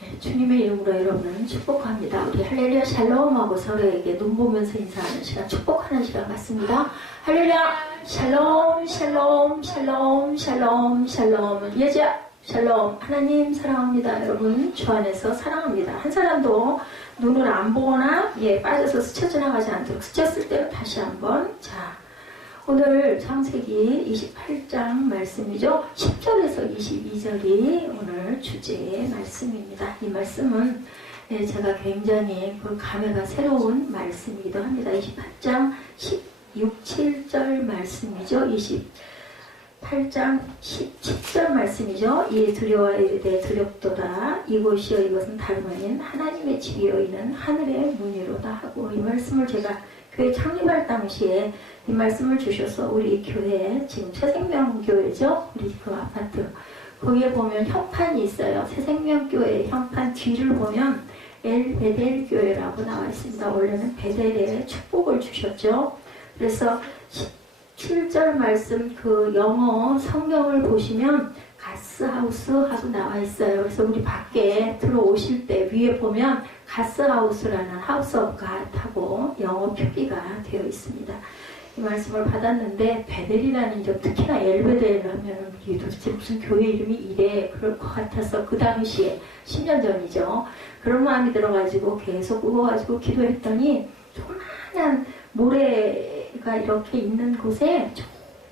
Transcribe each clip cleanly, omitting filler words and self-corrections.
네, 주님의 이름으로 여러분을 축복합니다. 우리 할렐루야 샬롬하고 서로에게 눈 보면서 인사하는 시간, 축복하는 시간 같습니다. 할렐루야 샬롬 샬롬 샬롬 샬롬 샬롬 예자 샬롬. 하나님 사랑합니다. 여러분 주 안에서 사랑합니다. 한 사람도 눈을 안 보거나 빠져서 스쳐 지나가지 않도록, 스쳤을 때는 다시 한번. 자, 오늘 창세기 28장 말씀이죠. 10절에서 22절이 오늘 주제의 말씀입니다. 이 말씀은 제가 굉장히 그 감회가 새로운 말씀이기도 합니다. 28장 16, 7절 말씀이죠. 28장 17절 말씀이죠. 이에 두려워야 이르되 두렵도다. 이곳이여 이것은 다름 아닌 하나님의 집이여 이는 하늘의 문이로다 하고, 이 말씀을 제가 교회 창립할 당시에 이 말씀을 주셔서 우리 교회, 지금 새생명교회죠. 우리 그 아파트. 거기에 보면 현판이 있어요. 새생명교회 현판 뒤를 보면 엘베델 교회라고 나와 있습니다. 원래는 베델에 축복을 주셨죠. 그래서 7절 말씀 그 영어 성경을 보시면 가스하우스 하고 나와 있어요. 그래서 우리 밖에 들어오실 때 위에 보면 가스하우스라는 하우스 오브 갓하고 영어 표기가 되어 있습니다. 이 말씀을 받았는데 베델이라는 점, 특히나 엘베델 하면 이게 도대체 무슨 교회 이름이 이래 그럴 것 같아서 그 당시에 10년 전이죠. 그런 마음이 들어가지고 계속 울어가지고 기도했더니 조그만한 모래가 이렇게 있는 곳에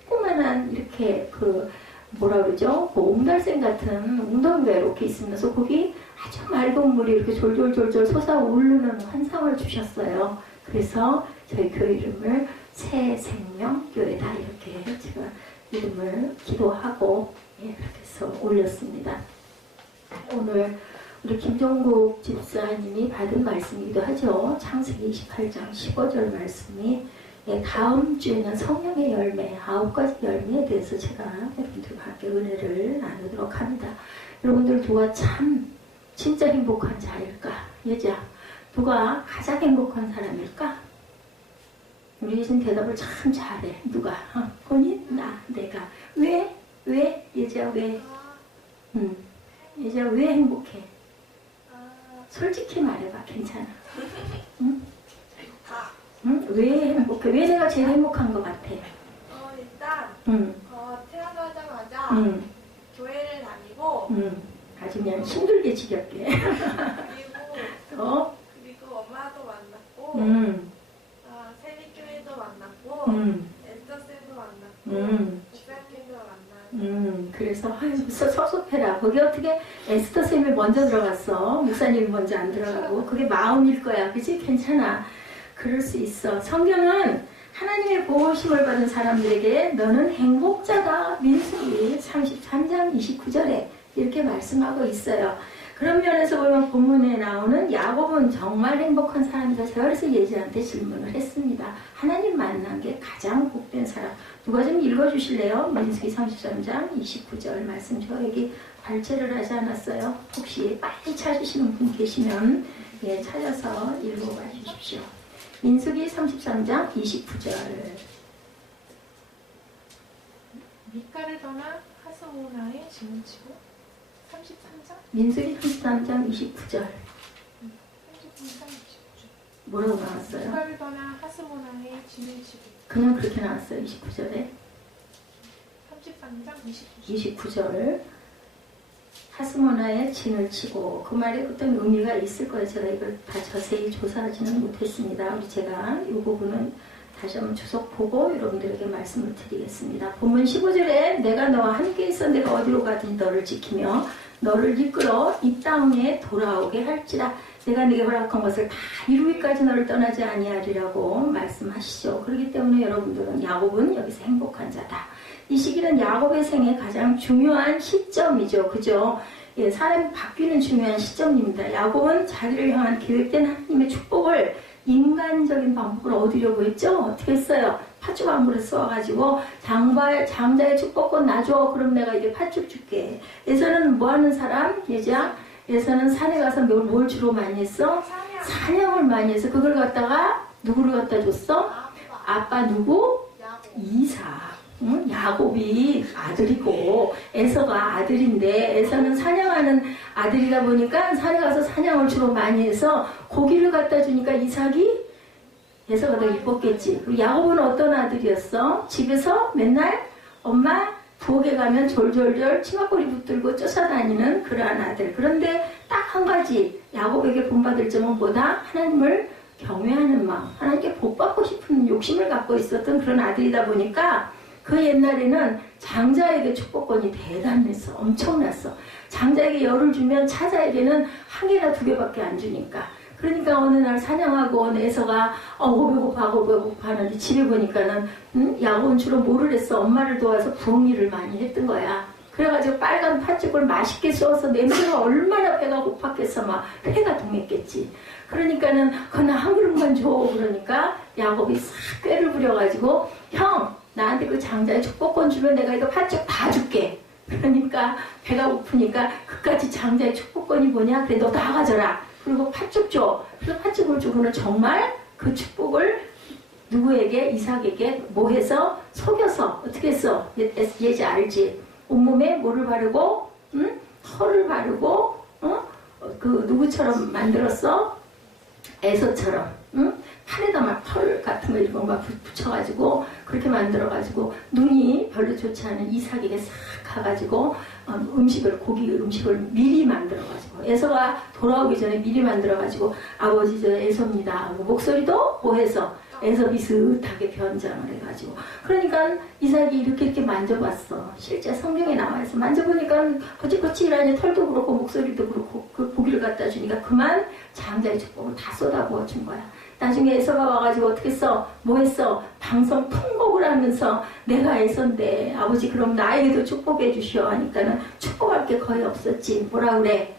조그만한 이렇게 그 뭐라 그러죠? 그 옹달샘 같은 웅덩이가 이렇게 있으면서 거기 아주 맑은 물이 이렇게 졸졸졸졸 솟아오르는 환상을 주셨어요. 그래서 저희 교회 이름을 새생명교회다 이렇게 제가 이름을 기도하고 그렇게 해서 올렸습니다. 오늘 우리 김종국 집사님이 받은 말씀이기도 하죠. 창세기 28장 15절 말씀이 다음 주에는 성령의 열매, 9가지 열매에 대해서 제가 여러분들과 함께 은혜를 나누도록 합니다. 여러분들 누가 참 진짜 행복한 자일까? 여자 누가 가장 행복한 사람일까? 우리 지금 대답을 참 잘해. 누가? 본인? 나, 내가. 왜? 여자 왜? 여자 왜 행복해? 솔직히 말해봐. 괜찮아. 응? 응? 왜 행복해? 왜 내가 제일 행복한 것 같아? 일단 태어나자마자 교회를 다니고 아주 그냥 힘들게 지겹게 그리고 엄마도 만났고 세리교회도 만났고 엔터쌤도 만났고 목사님도 만나고 그래서 섭섭해라. 거기 어떻게 에스더쌤이 먼저 들어갔어? 목사님이 먼저 안 들어가고. 그게 마음일 거야. 그치? 괜찮아. 그럴 수 있어. 성경은 하나님의 보호심을 받은 사람들에게 너는 행복자다. 민수기 33장 29절에 이렇게 말씀하고 있어요. 그런 면에서 보면 본문에 나오는 야곱은 정말 행복한 사람이다. 제가 그래서 예지한테 질문을 했습니다. 하나님 만난 게 가장 복된 사람. 누가 좀 읽어주실래요? 민수기 33장 29절 말씀 저에게 발췌를 하지 않았어요. 혹시 빨리 찾으시는 분 계시면 찾아서 읽어봐 주십시오. 민수기 33장 29절. 미카를 떠나 하스모나에 짐을 지고 33장? 민수기 33장 29절. 33장 29절. 뭐라고 나왔어요? 미카를 떠나 하스모나에 짐을 지고. 그냥 그렇게 나왔어요. 29절에. 33장 29절. 하스모나에 진을 치고. 그 말에 어떤 의미가 있을 거예요. 제가 이걸 다 자세히 조사하지는 못했습니다. 우리 제가 이 부분은 다시 한번 주석 보고 여러분들에게 말씀을 드리겠습니다. 본문 15절에 내가 너와 함께 있어 내가 어디로 가든지 너를 지키며 너를 이끌어 이 땅에 돌아오게 할지라. 내가 네게 허락한 것을 다 이루기까지 너를 떠나지 아니하리라고 말씀하시죠. 그렇기 때문에 여러분들은 야곱은 여기서 행복한 자다. 이 시기는 야곱의 생애 가장 중요한 시점이죠. 그죠? 사람이 바뀌는 중요한 시점입니다. 야곱은 자기를 향한 계획된 하나님의 축복을 인간적인 방법으로 얻으려고 했죠. 어떻게 했어요? 팥죽 한 그릇 써가지고 장자의 축복권 놔줘. 그럼 내가 이제 팥죽 줄게. 에서는 뭐 하는 사람? 에서는 산에 가서 뭘 주로 많이 했어? 사냥을 많이 해서 그걸 갖다가 누구를 갖다 줬어? 아빠 누구? 이삭. 야곱이 아들이고 에서가 아들인데 에서는 사냥하는 아들이다 보니까 산에 가서 사냥을 주로 많이 해서 고기를 갖다 주니까 이삭이 에서가 더 이뻤겠지. 그리고 야곱은 어떤 아들이었어? 집에서 맨날 엄마 부엌에 가면 졸졸졸 치마꼬리 붙들고 쫓아다니는 그러한 아들. 그런데 딱 한 가지 야곱에게 본받을 점은 뭐다? 하나님을 경외하는 마음, 하나님께 복받고 싶은 욕심을 갖고 있었던 그런 아들이다 보니까 그 옛날에는 장자에게 축복권이 대단했어. 엄청났어. 장자에게 열을 주면 차자에게는 한 개나 두 개밖에 안 주니까. 그러니까 어느 날 사냥하고 온 에서가 배고파 하는데 집에 보니까는 야곱은 주로 뭐를 했어? 엄마를 도와서 부엌 일을 많이 했던 거야. 그래가지고 빨간 팥죽을 맛있게 쏘아서 냄새가 얼마나 배가 고팠겠어. 막 배가 동했겠지. 그러니까는 그나 한 그릇만 줘. 그러니까 야곱이 싹 꾀를 부려가지고 형 나한테 그 장자의 축복권 주면 내가 이거 팥죽 다 줄게. 그러니까 배가 고프니까 그까지 장자의 축복권이 뭐냐? 그래 너 다 가져라. 그리고 팥죽 줘. 그래서 팥죽을 주고는 정말 그 축복을 누구에게? 이삭에게 뭐 해서? 속여서 어떻게 했어? 예지 알지? 온몸에 뭐를 바르고 털을 바르고 그 누구처럼 만들었어? 에서처럼 팔에다 막 털 같은 거 이런 거 막 붙여가지고 그렇게 만들어가지고 눈이 별로 좋지 않은 이삭에게 싹 가가지고 고기 음식을 미리 만들어가지고 에서가 돌아오기 전에 미리 만들어가지고 아버지 저 에서입니다 하고 목소리도 보해서 에서 비슷하게 변장을 해가지고 그러니까 이삭이 이렇게 만져봤어. 실제 성경에 나와있어. 만져보니까 거칠거칠하니 털도 그렇고 목소리도 그렇고 그 고기를 갖다 주니까 그만 장자의 축복을 다 쏟아부어 준 거야. 나중에 에서가 와가지고 어떻게 써? 뭐 했어? 방송 통곡을 하면서 내가 에서인데 아버지 그럼 나에게도 축복해 주시오 하니까는 축복할 게 거의 없었지. 뭐라 그래?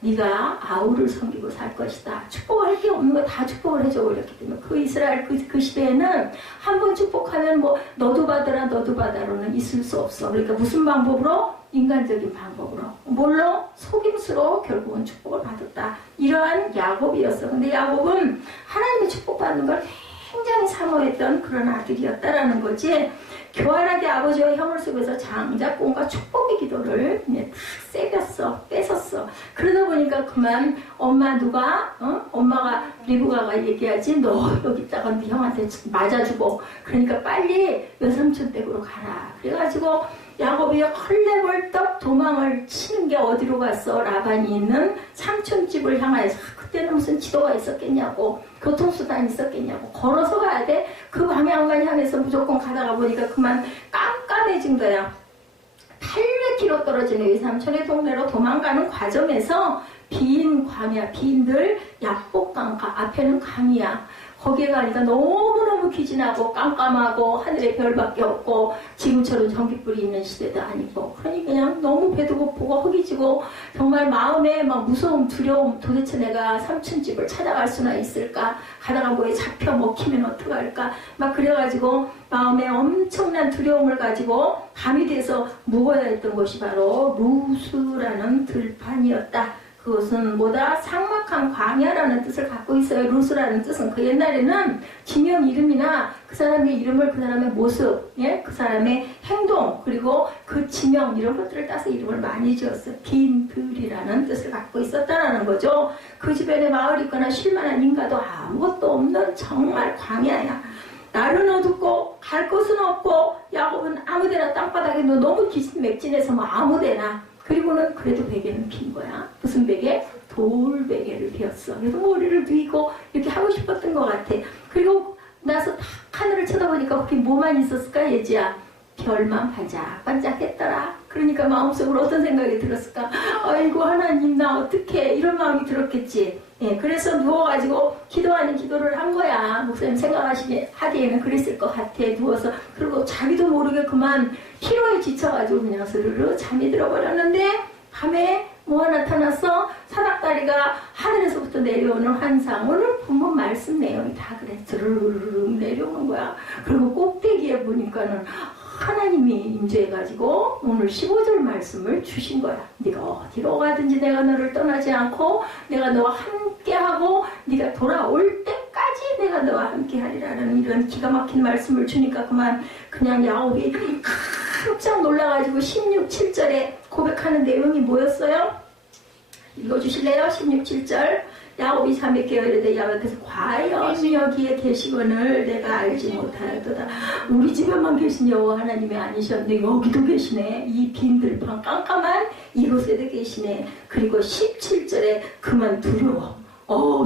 네가 아우를 섬기고 살 것이다. 축복할 게 없는 거 다 축복을 해줘 그랬기 때문에 그 이스라엘 그 시대에는 한 번 축복하면 뭐 너도 받아라로는 있을 수 없어. 그러니까 무슨 방법으로? 인간적인 방법으로. 뭘로? 속임수로 결국은 축복을 받았다. 이러한 야곱이었어. 근데 야곱은 하나님의 축복받는 걸 굉장히 사모했던 그런 아들이었다라는 거지. 교활하게 아버지와 형을 속에서 장자권과 축복의 기도를 딱 뺏었어. 그러다 보니까 그만 엄마 엄마가 리브가가 얘기하지 너 여기다가 네 형한테 맞아주고 그러니까 빨리 외삼촌 댁으로 가라. 그래가지고 야곱이 헐레벌떡 도망을 치는 게 어디로 갔어? 라반이 있는 삼촌집을 향하여서 그때는 무슨 지도가 있었겠냐고 교통수단이 있었겠냐고 걸어서 가야 돼? 그 방향만 향해서 무조건 가다가 보니까 그만 깜깜해진 거야. 800km 떨어지는 외삼촌의 동네로 도망가는 과정에서 빈 광야, 빈들 약복강가 앞에는 강이야. 거기에 가니까 너무너무 기진하고 깜깜하고 하늘에 별밖에 없고 지금처럼 전기불이 있는 시대도 아니고 그러니 그냥 너무 배도 고프고 허기지고 정말 마음에 막 무서움, 두려움 도대체 내가 삼촌집을 찾아갈 수나 있을까 가다가 뭐에 잡혀 먹히면 어떡할까 막 그래가지고 마음에 엄청난 두려움을 가지고 밤이 돼서 묵어야 했던 곳이 바로 루스라는 들판이었다. 그것은 뭐다? 삭막한 광야라는 뜻을 갖고 있어요. 루스라는 뜻은 그 옛날에는 지명 이름이나 그 사람의 이름을 그 사람의 모습, 그 사람의 행동 그리고 그 지명 이런 것들을 따서 이름을 많이 지었어요. 빈 들이라는 뜻을 갖고 있었다라는 거죠. 그 주변에 마을이 있거나 쉴만한 인가도 아무것도 없는 정말 광야야. 날은 어둡고 갈 곳은 없고 야곱은 아무데나 땅바닥에 너무 기진맥진해서 뭐 아무데나 그리고는 그래도 베개는 핀 거야. 무슨 베개? 돌 베개를 피웠어. 그래서 머리를 비고 이렇게 하고 싶었던 것 같아. 그리고 나서 딱 하늘을 쳐다보니까 거기 뭐만 있었을까 예지야? 별만 반짝반짝했더라. 그러니까 마음속으로 어떤 생각이 들었을까? 아이고 하나님 나 어떡해 이런 마음이 들었겠지. 그래서 누워가지고 기도 아닌 기도를 한 거야. 목사님 하기에는 그랬을 것 같아. 누워서 그리고 자기도 모르게 그만 피로에 지쳐가지고 그냥 스르르 잠이 들어버렸는데 밤에 뭐가 나타났어? 사닥다리가 하늘에서부터 내려오는 환상. 오늘 본문 말씀 내용이 다 그래. 스르르 내려오는 거야. 그리고 꼭대기에 보니까는 하나님이 임재해가지고 오늘 15절 말씀을 주신 거야. 네가 어디로 가든지 내가 너를 떠나지 않고 내가 너와 함께하고 네가 돌아올 때까지 내가 너와 함께하리라는 이런 기가 막힌 말씀을 주니까 그냥 야곱이 깜짝 놀라가지고 16, 7절에 고백하는 내용이 뭐였어요? 읽어주실래요? 16, 7절. 야곱이 자매께 이르되 야곱께서 과연 여기에 계시거늘 내가 알지 못하였도다. 우리 집에만 계신 여호와 하나님이 아니셨는데 여기도 계시네. 이 빈 들판 깜깜한 이곳에도 계시네. 그리고 17절에 그만 두려워.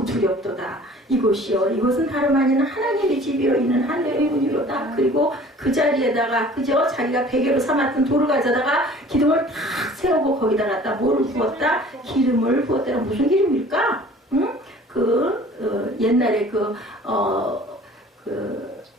두렵도다. 이곳이요. 이곳은 다름 아닌 하나님의 집이요. 이는 하늘의 문이로다. 그리고 그 자리에다가, 그죠? 자기가 베개로 삼았던 돌을 가져다가 기둥을 탁 세우고 거기다 갖다 뭐를 부었다? 기름을 부었다. 무슨 기름일까? 응? 옛날에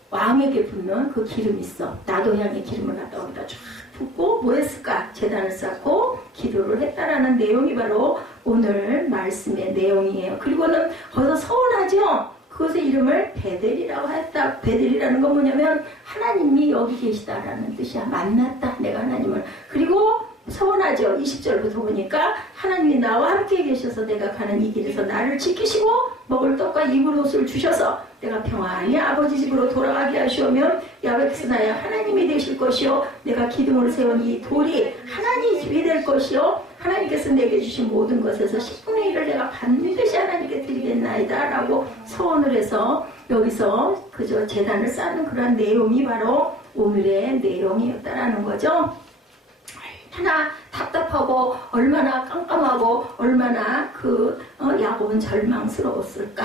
왕에게 붓는 그 기름 있어. 나도향의 기름을 갖다 거기다 쫙 붓고 뭐 했을까? 제단을 쌓고 기도를 했다라는 내용이 바로 오늘 말씀의 내용이에요. 그리고는 거기서 서운하죠? 그것의 이름을 베델이라고 했다. 베델이라는 건 뭐냐면 하나님이 여기 계시다라는 뜻이야. 만났다. 내가 하나님을. 그리고 서운하죠. 20절부터 보니까 하나님이 나와 함께 계셔서 내가 가는 이 길에서 나를 지키시고 먹을 떡과 입을 옷을 주셔서 내가 평안히 아버지 집으로 돌아가게 하시오면 야훼께서 나의 하나님이 되실 것이요 내가 기둥으로 세운 이 돌이 하나님 집이 될 것이요 하나님께서 내게 주신 모든 것에서 10분의 1을 내가 반드시 하나님께 드리겠나이다 라고 서원을 해서 여기서 그저 제단을 쌓는 그런 내용이 바로 오늘의 내용이었다라는 거죠. 하나 답답하고 얼마나 깜깜하고 얼마나 야곱은 절망스러웠을까.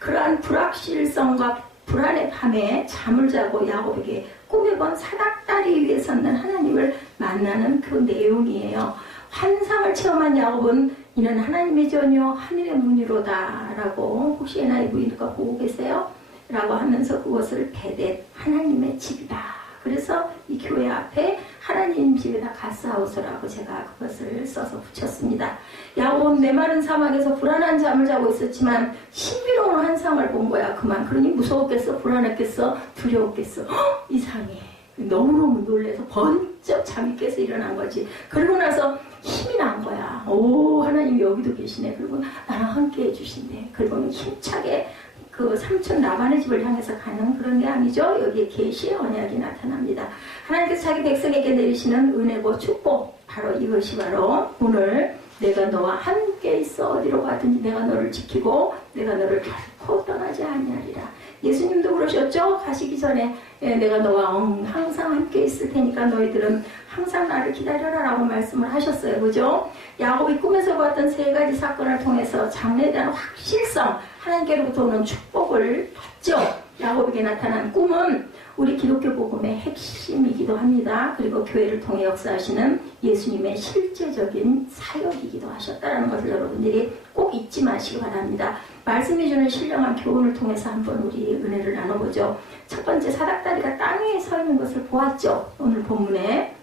그러한 불확실성과 불안의 밤에 잠을 자고 야곱에게 꿈에 본 사닥다리 위에 섰는 하나님을 만나는 그 내용이에요. 환상을 체험한 야곱은 이는 하나님의 전요 하늘의 문이로다 라고 혹시 NIV가 보고 계세요? 라고 하면서 그것을 베델 하나님의 집이다. 그래서 이 교회 앞에 하나님 집에다 가스하우스라고 제가 그것을 써서 붙였습니다. 야곱은 메마른 사막에서 불안한 잠을 자고 있었지만 신비로운 환상을 본 거야. 그만. 그러니 무서웠겠어? 불안했겠어? 두려웠겠어? 이상해. 너무너무 놀라서 번쩍 잠이 깨서 일어난 거지. 그러고 나서 힘이 난 거야. 하나님이 여기도 계시네. 그리고 나랑 함께 해주신대. 그리고 힘차게 그 삼촌 라반의 집을 향해서 가는 그런 내용이죠. 여기에 계시의 언약이 나타납니다. 하나님께서 자기 백성에게 내리시는 은혜고 축복, 바로 이것이 바로 오늘 내가 너와 함께 있어 어디로 가든지 내가 너를 지키고 내가 너를 결코 떠나지 아니하리라. 예수님도 그러셨죠. 가시기 전에 내가 너와 항상 함께 있을 테니까 너희들은 항상 나를 기다려라 라고 말씀을 하셨어요. 그죠? 야곱이 꿈에서 봤던 세 가지 사건을 통해서 장래에 대한 확실성, 하나님께로부터 오는 축복을 봤죠. 야곱에게 나타난 꿈은 우리 기독교 복음의 핵심이기도 합니다. 그리고 교회를 통해 역사하시는 예수님의 실제적인 사역이기도 하셨다는 것을 여러분들이 꼭 잊지 마시기 바랍니다. 말씀이 주는 신령한 교훈을 통해서 한번 우리 은혜를 나눠보죠. 첫 번째, 사닥다리가 땅에 서 있는 것을 보았죠. 오늘 본문에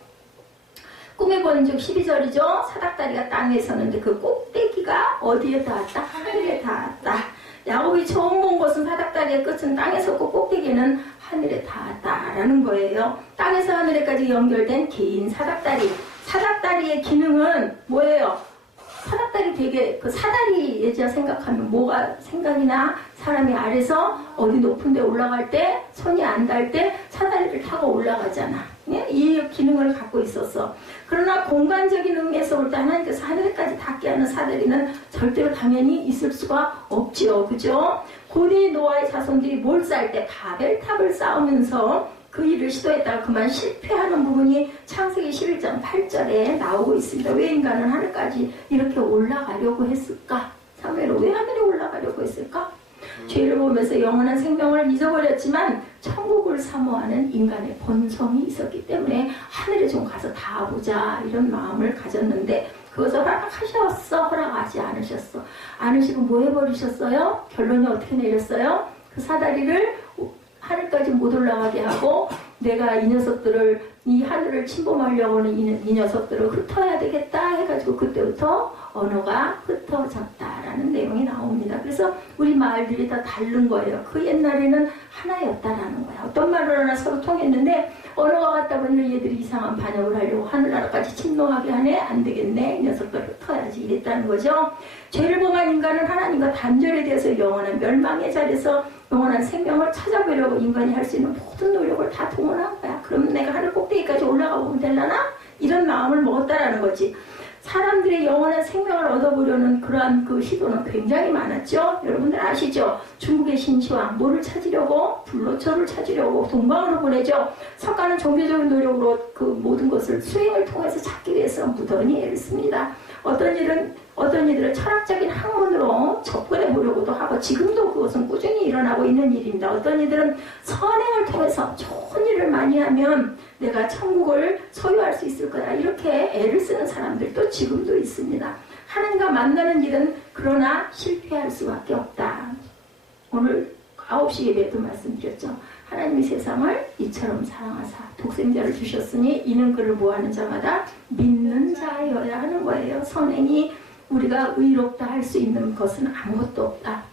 꿈에 보는 즉 12절이죠. 사닥다리가 땅에 섰는데 그 꼭대기가 어디에 닿았다? 하늘에 닿았다. 야곱이 처음 본 것은 사닥다리의 끝은 땅에 섰고 꼭대기는 하늘에 닿았다라는 거예요. 땅에서 하늘에까지 연결된 개인 사닥다리. 사닥다리의 기능은 뭐예요? 사닥다리 되게 그 사다리 예지야 생각하면 뭐가 생각이나? 사람이 아래서 어디 높은 데 올라갈 때 손이 안 닿을 때 사다리를 타고 올라가잖아. 이 기능을 갖고 있었어. 그러나 공간적인 의미에서 볼 때 하나님께서 하늘에까지 닿게 하는 사다리는 절대로 당연히 있을 수가 없지요. 그죠? 고대 노아의 자손들이 뭘 쌓을 때 바벨탑을 쌓으면서 그 일을 시도했다가 그만 실패하는 부분이 창세기 11장 8절에 나오고 있습니다. 왜 인간은 하늘까지 이렇게 올라가려고 했을까? 사무엘은 왜 하늘에 올라가려고 했을까? 죄를 보면서 영원한 생명을 잊어버렸지만 천국을 사모하는 인간의 본성이 있었기 때문에 하늘에 좀 가서 닿아보자 이런 마음을 가졌는데 그것을 허락하셨어? 허락하지 않으셨어? 않으시고 뭐 해버리셨어요? 결론이 어떻게 내렸어요? 그 사다리를 하늘까지 못 올라가게 하고 내가 이 하늘을 침범하려고 하는 이 녀석들을 흩어야 되겠다 해가지고 그때부터 언어가 흩어졌다라는 내용이 나옵니다. 그래서 우리 말들이 다 다른 거예요. 그 옛날에는 하나였다라는 거야. 어떤 말을 하나 서로 통했는데 언어가 같다 보니 얘들이 이상한 반역을 하려고 하늘나라까지 침노하게 하네. 안 되겠네. 이 녀석들 흩어야지 이랬다는 거죠. 죄를 범한 인간은 하나님과 단절에 대해서 영원한 멸망의 자리에서 영원한 생명을 찾아보려고 인간이 할 수 있는 모든 노력을 다 동원한 거야. 그럼 내가 하늘 꼭대기까지 올라가 보면 되려나? 이런 마음을 먹었다라는 거지. 사람들의 영원한 생명을 얻어보려는 그러한 그 시도는 굉장히 많았죠. 여러분들 아시죠? 중국의 신시황 뭐를 찾으려고? 불로초를 찾으려고 동방으로 보내죠. 석가는 종교적인 노력으로 그 모든 것을 수행을 통해서 찾기 위해서 무던히 애를 씁니다. 어떤 이들은 철학적인 학문으로 접근해 보려고도 하고 지금도 그것은 꾸준히 일어나고 있는 일입니다. 어떤 이들은 선행을 통해서 좋은 일을 많이 하면 내가 천국을 소유할 수 있을 거야. 이렇게 애를 쓰는 사람들도 지금도 있습니다. 하나님과 만나는 일은 그러나 실패할 수밖에 없다. 오늘 9시 예배도 말씀드렸죠. 하나님이 세상을 이처럼 사랑하사 독생자를 주셨으니 이는 그를 모하는 자마다 믿는 자여야 하는 거예요. 선행이 우리가 의롭다 할 수 있는 것은 아무것도 없다.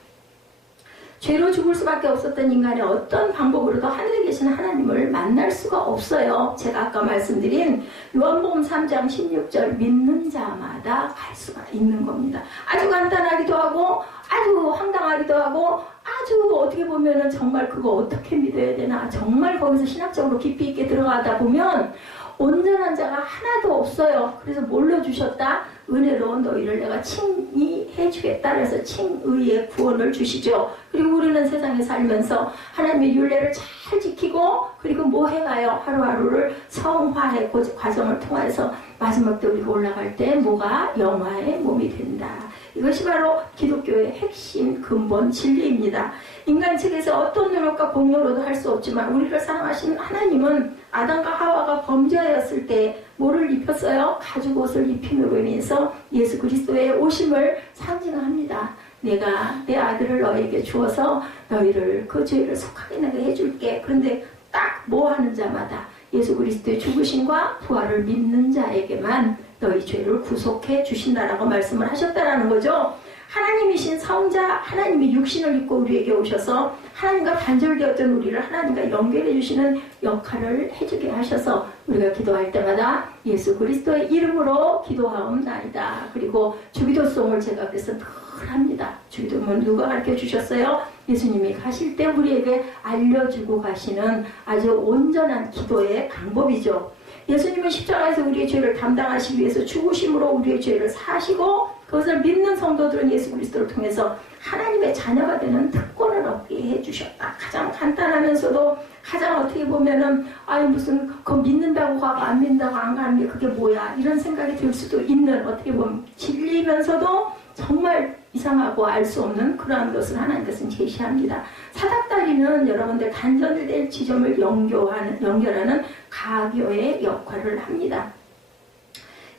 죄로 죽을 수밖에 없었던 인간의 어떤 방법으로도 하늘에 계신 하나님을 만날 수가 없어요. 제가 아까 말씀드린 요한복음 3장 16절 믿는 자마다 갈 수가 있는 겁니다. 아주 간단하기도 하고 아주 황당하기도 하고 아주 어떻게 보면은 정말 그거 어떻게 믿어야 되나 정말 거기서 신학적으로 깊이 있게 들어가다 보면 온전한 자가 하나도 없어요. 그래서 뭘로 주셨다? 은혜로 너희를 내가 칭의해 주겠다. 그래서 칭의의 구원을 주시죠. 그리고 우리는 세상에 살면서 하나님의 율례를 잘 지키고 그리고 뭐 해가요? 하루하루를 성화의 과정을 통해서 마지막 때 우리가 올라갈 때 뭐가 영화의 몸이 된다. 이것이 바로 기독교의 핵심 근본 진리입니다. 인간 측에서 어떤 노력과 공로로도 할 수 없지만 우리를 사랑하시는 하나님은 아담과 하와가 범죄하였을 때 뭐를 입혔어요? 가죽 옷을 입힘으로 인해서 예수 그리스도의 오심을 상징합니다. 내가 내 아들을 너에게 주어서 너희를 그 죄를 속하게 내가 해줄게. 그런데 딱 뭐 하는 자마다 예수 그리스도의 죽으심과 부활을 믿는 자에게만 너희 죄를 구속해 주신다라고 말씀을 하셨다라는 거죠. 하나님이신 성자 하나님이 육신을 입고 우리에게 오셔서 하나님과 단절되었던 우리를 하나님과 연결해 주시는 역할을 해주게 하셔서 우리가 기도할 때마다 예수 그리스도의 이름으로 기도하옵나이다. 그리고 주기도송을 제가 그래서 늘 합니다. 주기도문 누가 가르쳐 주셨어요? 예수님이 가실 때 우리에게 알려주고 가시는 아주 온전한 기도의 방법이죠. 예수님은 십자가에서 우리의 죄를 담당하시기 위해서 죽으심으로 우리의 죄를 사시고 그것을 믿는 성도들은 예수 그리스도를 통해서 하나님의 자녀가 되는 특권을 얻게 해주셨다. 가장 간단하면서도 가장 어떻게 보면은 아니 무슨 그거 믿는다고 하고 안 믿는다고 안 가는 게 그게 뭐야 이런 생각이 들 수도 있는 어떻게 보면 진리면서도 정말 이상하고 알 수 없는 그러한 것을 하나님께서는 제시합니다. 사닥다리는 여러분들 단절될 지점을 연결하는 가교의 역할을 합니다.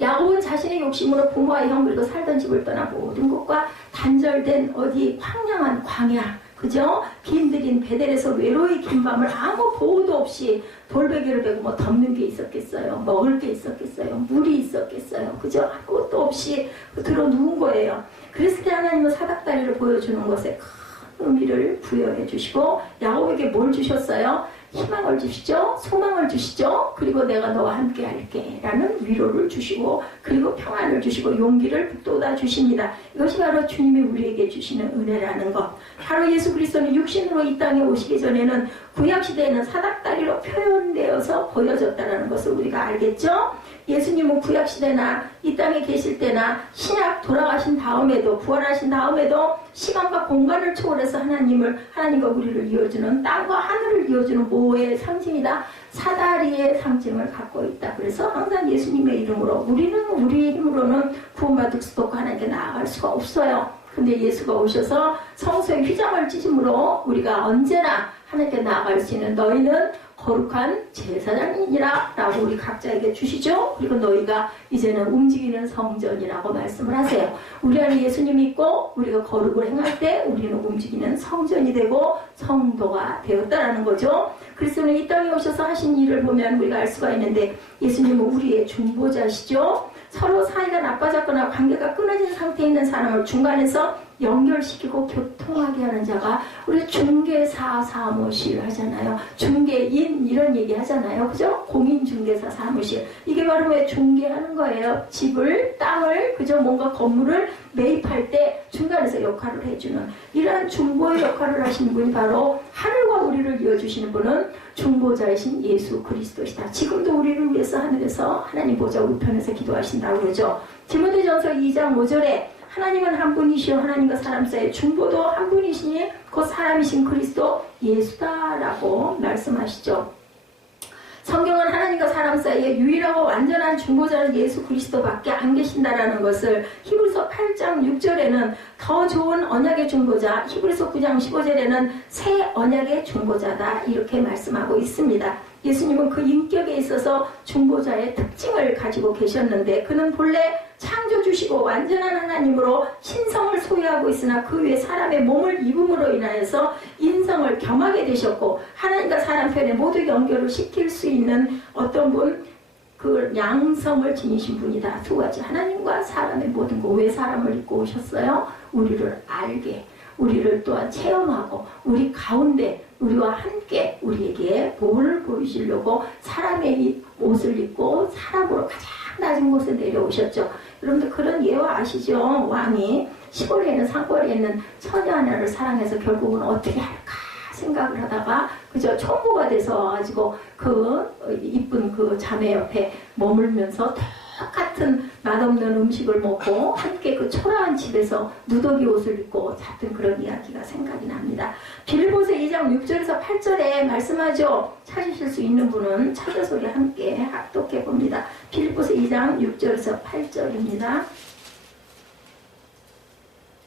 야곱은 자신의 욕심으로 부모와 형 그리고 살던 집을 떠나 모든 것과 단절된 어디 황량한 광야 그죠? 빈들인 베델에서 외로이 긴 밤을 아무 보호도 없이 돌베개를 베고 뭐 덮는 게 있었겠어요? 먹을 게 있었겠어요? 물이 있었겠어요? 그죠? 아무것도 없이 들어 누운 거예요. 그랬을 때 하나님은 사닥다리를 보여주는 것에 큰 의미를 부여해 주시고 야곱에게 뭘 주셨어요? 희망을 주시죠. 소망을 주시죠. 그리고 내가 너와 함께 할게 라는 위로를 주시고 그리고 평안을 주시고 용기를 북돋아 주십니다. 이것이 바로 주님이 우리에게 주시는 은혜라는 것. 바로 예수 그리스도는 육신으로 이 땅에 오시기 전에는 구약시대에는 사닥다리로 표현되어서 보여졌다는 것을 우리가 알겠죠. 예수님은 구약시대나 이 땅에 계실 때나 신약 돌아가신 다음에도 부활하신 다음에도 시간과 공간을 초월해서 하나님과 우리를 이어주는 땅과 하늘을 이어주는 모의 상징이다. 사다리의 상징을 갖고 있다. 그래서 항상 예수님의 이름으로 우리는 우리의 힘으로는 구원받을 수도 없고 하나님께 나아갈 수가 없어요. 근데 예수가 오셔서 성소의 휘장을 찢음으로 우리가 언제나 하나님께 나아갈 수 있는 너희는 거룩한 제사장이니라 라고 우리 각자에게 주시죠. 그리고 너희가 이제는 움직이는 성전이라고 말씀을 하세요. 우리 안에 예수님이 있고 우리가 거룩을 행할 때 우리는 움직이는 성전이 되고 성도가 되었다라는 거죠. 그리스도는 이 땅에 오셔서 하신 일을 보면 우리가 알 수가 있는데 예수님은 우리의 중보자시죠. 서로 사이가 나빠졌거나 관계가 끊어진 상태에 있는 사람을 중간에서 연결시키고 교통하게 하는 자가 우리 중개사 사무실 하잖아요. 중개인 이런 얘기 하잖아요. 그죠? 공인중개사 사무실. 이게 바로 왜 중개하는 거예요. 집을, 땅을, 그죠? 뭔가 건물을 매입할 때 중간에서 역할을 해주는 이러한 중보의 역할을 하시는 분이 바로 하늘과 우리를 이어주시는 분은 중보자이신 예수 그리스도시다. 지금도 우리를 위해서 하늘에서 하나님 보좌 우편에서 기도하신다고 그러죠. 디모데전서 2장 5절에 하나님은 한 분이시요 하나님과 사람 사이의 중보도 한 분이시니 곧 사람이신 그리스도 예수다라고 말씀하시죠. 성경은 하나님과 사람 사이에 유일하고 완전한 중보자는 예수 그리스도밖에 안 계신다라는 것을 히브리서 8장 6절에는 더 좋은 언약의 중보자, 히브리서 9장 15절에는 새 언약의 중보자다 이렇게 말씀하고 있습니다. 예수님은 그 인격에 있어서 중보자의 특징을 가지고 계셨는데 그는 본래 창조주시고 완전한 하나님으로 신성을 소유하고 있으나 그 위에 사람의 몸을 입음으로 인하여서 인성을 겸하게 되셨고 하나님과 사람 편에 모두 연결을 시킬 수 있는 어떤 분, 그 양성을 지니신 분이다. 두 가지. 하나님과 사람의 모든 것. 왜 사람을 입고 오셨어요? 우리를 알게, 우리를 또한 체험하고 우리 가운데 우리와 함께 우리에게 복을 보이시려고 사람의 옷을 입고 사람으로 가장 낮은 곳에 내려오셨죠. 여러분들 그런 예화 아시죠? 왕이 시골에 있는 산골에 있는 처녀 하나를 사랑해서 결국은 어떻게 할까 생각을 하다가 그저 총무가 돼서 와가지고 그 이쁜 그 자매 옆에 머물면서 똑같은 맛없는 음식을 먹고 함께 그 초라한 집에서 누더기 옷을 입고 잤던 그런 이야기가 생각이 납니다. 빌립보서 2장 6절에서 8절에 말씀하죠. 찾으실 수 있는 분은 찾아서 우리 함께 합독해 봅니다. 빌립보서 2장 6절에서 8절입니다.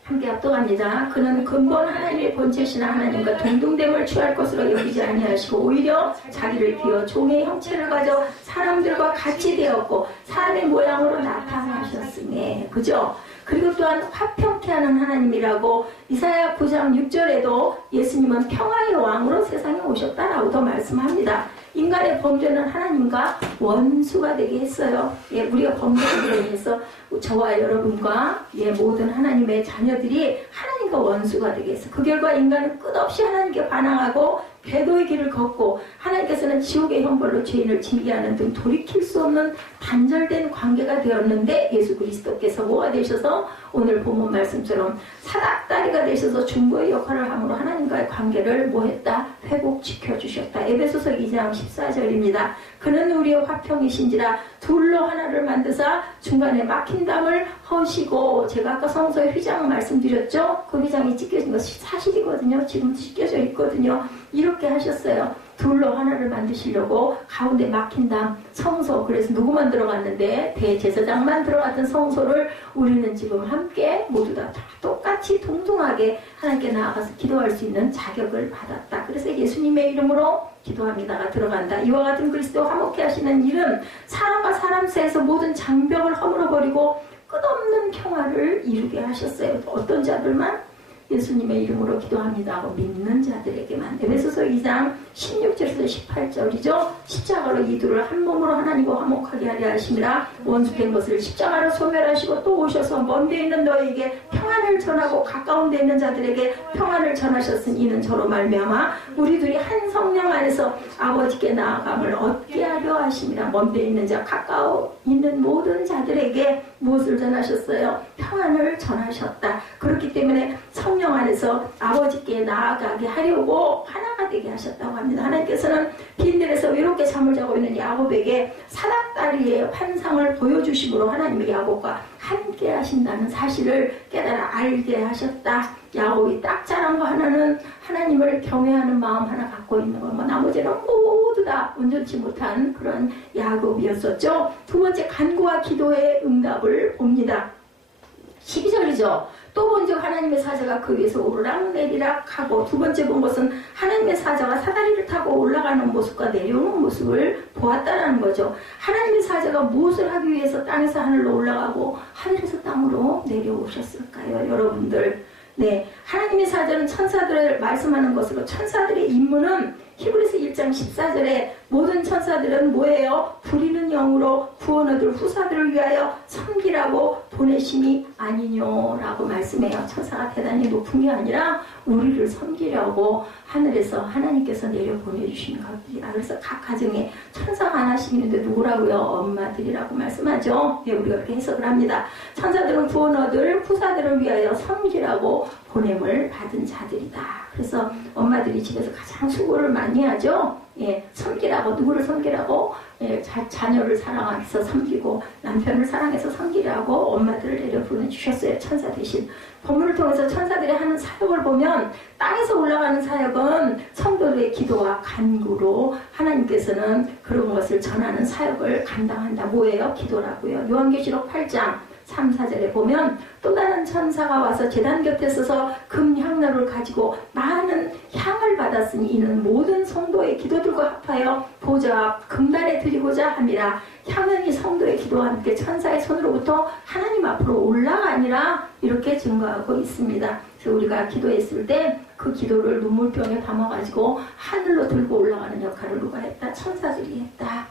함께 합독합니다. 그는 근본 하나님의 본체시나 하나님과 동등됨을 취할 것으로 여기지 아니하시고 오히려 자기를 비워 종의 형체를 가져 사람들과 같이 되었고 사람의 모양으로 나타나셨으니 그죠? 그리고 또한 화평케 하는 하나님이라고 이사야 9장 6절에도 예수님은 평화의 왕으로 세상에 오셨다라고 더 말씀합니다. 인간의 범죄는 하나님과 원수가 되게 했어요. 예, 우리가 범죄로 인해서 저와 여러분과 모든 하나님의 자녀들이 하나님과 원수가 되게 했어요. 그 결과 인간은 끝없이 하나님께 반항하고 궤도의 길을 걷고 하나님께서는 지옥의 형벌로 죄인을 징계하는 등 돌이킬 수 없는 단절된 관계가 되었는데 예수 그리스도께서 뭐가 되셔서 오늘 본문 말씀처럼 사닥다리가 되셔서 중보의 역할을 함으로 하나님과의 관계를 뭐했다? 회복시켜 주셨다. 에베소서 2장 14절입니다. 그는 우리의 화평이신지라 둘로 하나를 만드사 중간에 막힌 담을 허시고 제가 아까 성서에 휘장 말씀드렸죠? 그 휘장이 찢겨진 것이 사실이거든요. 지금 찢겨져 있거든요. 이렇게 하셨어요. 둘로 하나를 만드시려고 가운데 막힌 담 성소, 그래서 누구만 들어갔는데 대제사장만 들어갔던 성소를 우리는 지금 함께 모두 다 똑같이 동등하게 하나님께 나아가서 기도할 수 있는 자격을 받았다. 그래서 예수님의 이름으로 기도합니다가 들어간다. 이와 같은 그리스도 화목케 하시는 일은 사람과 사람 사이에서 모든 장벽을 허물어버리고 끝없는 평화를 이루게 하셨어요. 어떤 자들만? 예수님의 이름으로 기도합니다 하고 믿는 자들에게만. 에베소서 2장 16절에서 18절이죠. 십자가로 이들을 한 몸으로 하나님과 화목하게 하려 하심이라 원수된 것을 십자가로 소멸하시고 또 오셔서 먼 데 있는 너에게 평안을 전하고 가까운 데 있는 자들에게 평안을 전하셨으니 이는 저로 말미암아 우리들이 한 성령 안에서 아버지께 나아감을 얻게 하려 하심이라. 먼 데 있는 자 가까워 있는 모든 자들에게 무엇을 전하셨어요? 평안을 전하셨다. 그렇기 때문에 성령 안에서 아버지께 나아가게 하려고 하나가 되게 하셨다고 합니다. 하나님께서는 빈들에서 외롭게 잠을 자고 있는 야곱에게 사닥다리의 환상을 보여주심으로 하나님의 야곱과 함께 하신다는 사실을 깨달아 알게 하셨다. 야곱이 딱 잘한 거 하나는 하나님을 경외하는 마음 하나 갖고 있는 거, 나머지는 모두 다 온전치 못한 그런 야곱이었었죠. 두 번째, 간구와 기도의 응답을 봅니다. 12절이죠. 또 본즉 하나님의 사자가 그 위에서 오르락내리락 하고, 두 번째 본 것은 하나님의 사자가 사다리를 타고 올라가는 모습과 내려오는 모습을 보았다라는 거죠. 하나님의 사자가 무엇을 하기 위해서 땅에서 하늘로 올라가고 하늘에서 땅으로 내려오셨을까요? 여러분들, 네, 하나님의 사자는 천사들을 말씀하는 것으로, 천사들의 임무는 히브리서 1장 14절에 모든 천사들은 뭐예요? 부리는 영으로 구원 얻을 후사들을 위하여 섬기라고 보내심이 아니뇨라고 말씀해요. 천사가 대단히 높은 게 아니라 우리를 섬기려고 하늘에서 하나님께서 내려보내주신 겁니다. 그래서 각 가정에 천사가 하나씩 있는데 누구라고요? 엄마들이라고 말씀하죠. 네, 우리가 그렇게 해석을 합니다. 천사들은 구원 얻을 후사들을 위하여 섬기라고 보냄을 받은 자들이다. 그래서 엄마들이 집에서 가장 수고를 많이 아니하죠. 예, 섬기라고, 누구를 섬기라고? 예, 자녀를 사랑해서 섬기고 남편을 사랑해서 섬기라고 엄마들을 내려 보내주셨어요. 천사 대신. 본문을 통해서 천사들이 하는 사역을 보면 땅에서 올라가는 사역은 성도들의 기도와 간구로 하나님께서는 그런 것을 전하는 사역을 감당한다. 뭐예요? 기도라고요. 요한계시록 8장 3, 4절에 보면 또 다른 천사가 와서 제단 곁에 서서 금향로를 가지고 많은 향을 받았으니 이는 모든 성도의 기도들과 합하여 보좌 앞 금단에 드리고자 함이라. 향은 이 성도의 기도와 함께 천사의 손으로부터 하나님 앞으로 올라가니라. 이렇게 증거하고 있습니다. 그래서 우리가 기도했을 때 그 기도를 눈물병에 담아가지고 하늘로 들고 올라가는 역할을 누가 했다? 천사들이 했다.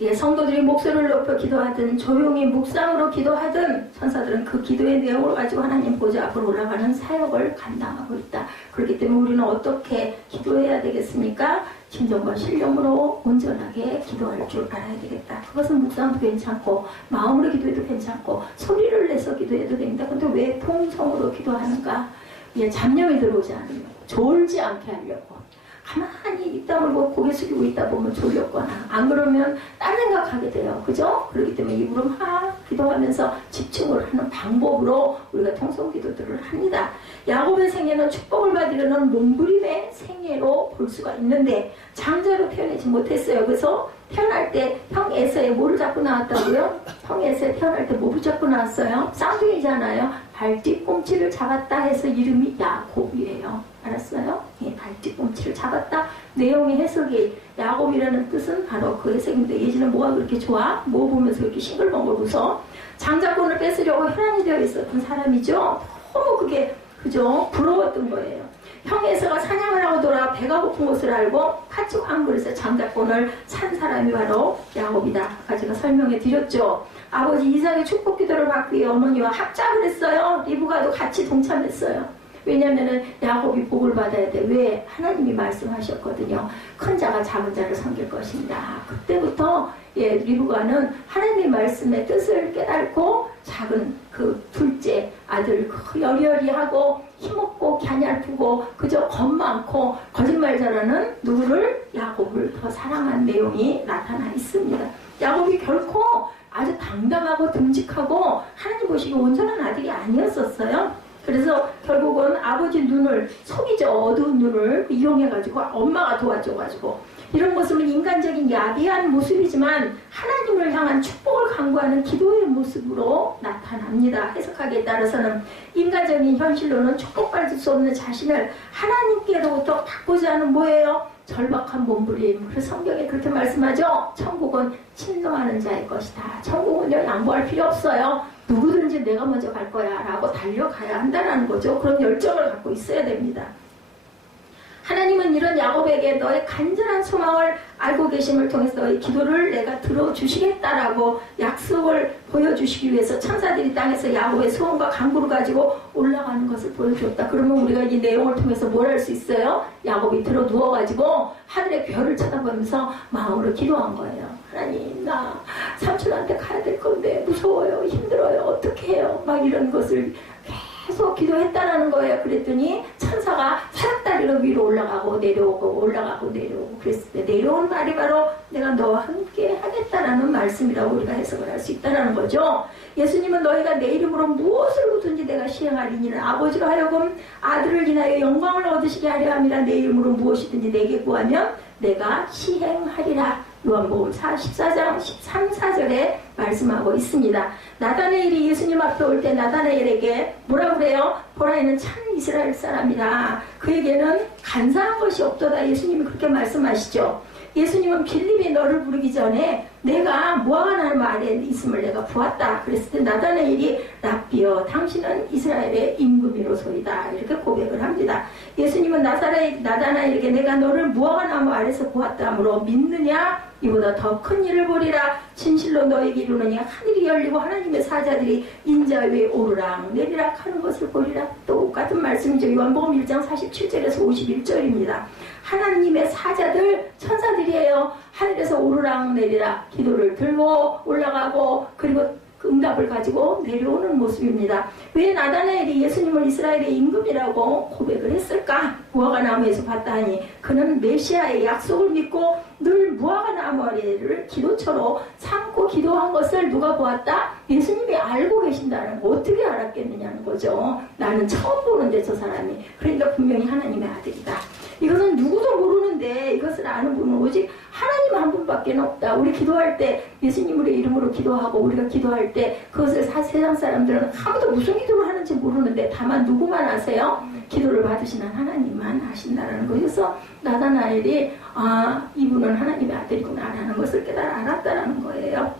예, 성도들이 목소리를 높여 기도하든 조용히 묵상으로 기도하든 천사들은 그 기도의 내용을 가지고 하나님 보좌 앞으로 올라가는 사역을 감당하고 있다. 그렇기 때문에 우리는 어떻게 기도해야 되겠습니까? 진정과 신령으로 온전하게 기도할 줄 알아야 되겠다. 그것은 묵상도 괜찮고 마음으로 기도해도 괜찮고 소리를 내서 기도해도 됩니다. 근데 왜 통성으로 기도하는가? 예, 잡념이 들어오지 않으면 졸지 않게 하려고. 가만히 입 다물고 고개 숙이고 있다 보면 졸렸거나 안 그러면 딴 생각하게 돼요. 그죠? 그렇기 때문에 입으로 막 기도하면서 집중을 하는 방법으로 우리가 통성 기도들을 합니다. 야곱의 생애는 축복을 받으려는 몸부림의 생애로 볼 수가 있는데 장자로 태어나지 못했어요. 그래서 태어날 때 형 에서에 뭐를 잡고 나왔다고요? 형 에서에 태어날 때 뭐를 잡고 나왔어요? 쌍둥이잖아요. 발뒤꿈치를 잡았다 해서 이름이 야곱이에요. 알았어요? 예, 발뒤꿈치를 잡았다. 내용의 해석이 야곱이라는 뜻은 바로 그 해석인데 예전에 뭐가 그렇게 좋아? 뭐 보면서 이렇게 싱글벙글 웃어? 장자권을 뺏으려고 혈안이 되어 있었던 사람이죠. 너무 그게 그죠? 부러웠던 거예요. 형 에서가 사냥을 하고 돌아와 배가 고픈 것을 알고 팥죽 한 그릇에 장자권을 산 사람이 바로 야곱이다. 아까 제가 설명해 드렸죠. 아버지 이삭의 축복 기도를 받기 위해 어머니와 합작을 했어요. 리브가도 같이 동참했어요. 왜냐면은 야곱이 복을 받아야 돼. 왜? 하나님이 말씀하셨거든요. 큰 자가 작은 자를 섬길 것입니다. 그때부터 예, 리브가는 하나님의 말씀의 뜻을 깨닫고 작은 그 둘째 아들 여리여리하고 힘없고 갸냘프고 그저 겁 많고 거짓말 잘하는 누구를? 야곱을 더 사랑한 내용이 나타나 있습니다. 야곱이 결코 아주 당당하고 듬직하고 하나님 보시기 온전한 아들이 아니었었어요. 그래서 결국은 아버지 눈을 속이죠. 어두운 눈을 이용해가지고 엄마가 도와줘가지고 이런 모습은 인간적인 야비한 모습이지만 하나님을 향한 축복을 간구하는 기도의 모습으로 나타납니다. 해석하기에 따라서는 인간적인 현실로는 축복받을 수 없는 자신을 하나님께로부터 받고자 하는 뭐예요? 절박한 몸부림. 그래서 성경에 그렇게 말씀하죠. 천국은 침노하는 자의 것이다. 천국은요 양보할 필요 없어요. 누구든지 내가 먼저 갈 거야 라고 달려가야 한다는 거죠. 그런 열정을 갖고 있어야 됩니다. 하나님은 이런 야곱에게 너의 간절한 소망을 알고 계심을 통해서 너의 기도를 내가 들어주시겠다라고 약속을 보여주시기 위해서 천사들이 땅에서 야곱의 소원과 간구를 가지고 올라가는 것을 보여줬다. 그러면 우리가 이 내용을 통해서 뭘 할 수 있어요? 야곱이 들어 누워가지고 하늘의 별을 쳐다보면서 마음으로 기도한 거예요. 하나님, 나 삼촌한테 가야 될 건데 무서워요, 힘들어요, 어떻게 해요? 막 이런 것을 계속 기도했다라는 거예요. 그랬더니 천사가 사닥다리로 위로 올라가고 내려오고 올라가고 내려오고 그랬을 때 내려온 말이 바로 내가 너와 함께 하겠다라는 말씀이라고 우리가 해석을 할 수 있다는 거죠. 예수님은 너희가 내 이름으로 무엇을 묻든지 내가 시행하리니는 아버지로 하여금 아들을 인하여 영광을 얻으시게 하려 함이라. 내 이름으로 무엇이든지 내게 구하면 내가 시행하리라. 요한복음 14장 13, 14절에 말씀하고 있습니다. 나다나엘이 예수님 앞에 올 때 나다나엘에게 뭐라고 그래요? 보라 이는 참 이스라엘 사람이라. 그에게는 간사한 것이 없도다. 예수님이 그렇게 말씀하시죠. 예수님은 빌립이 너를 부르기 전에 내가 무화과나무 아래에 있음을 내가 보았다. 그랬을 때 나다나엘이 랍비여 당신은 이스라엘의 임금이로소이다. 이렇게 고백을 합니다. 예수님은 나다나엘에게 내가 너를 무화과나무 아래서 보았다 하므로 믿느냐? 이보다 더 큰 일을 보리라. 진실로 너에게 이르노니 하늘이 열리고 하나님의 사자들이 인자 위에 오르락 내리락 하는 것을 보리라. 똑같은 말씀이죠. 요한복음 1장 47절에서 51절입니다. 하나님의 사자들 천사들이에요. 하늘에서 오르락 내리락 기도를 들고 올라가고 그리고 그 응답을 가지고 내려오는 모습입니다. 왜 나다나엘이 예수님을 이스라엘의 임금이라고 고백을 했을까? 무화과 나무에서 봤다 하니 그는 메시아의 약속을 믿고 늘 무화과 나무 아래를 기도처로 삼고 기도한 것을 누가 보았다? 예수님이 알고 계신다는 거. 어떻게 알았겠느냐는 거죠. 나는 처음 보는데 저 사람이. 그러니까 분명히 하나님의 아들이다. 이것은 누구도 모르는데 이것을 아는 분은 오직 하나님 한 분밖에 없다. 우리 기도할 때 예수님의 이름으로 기도하고 우리가 기도할 때 그것을 세상 사람들은 아무도 무슨 기도를 하는지 모르는데 다만 누구만 아세요? 기도를 받으시는 하나님만 아신다라는 거. 그래서 나다나엘이 이분은 하나님의 아들이구나라는 것을 알았다라는 거예요.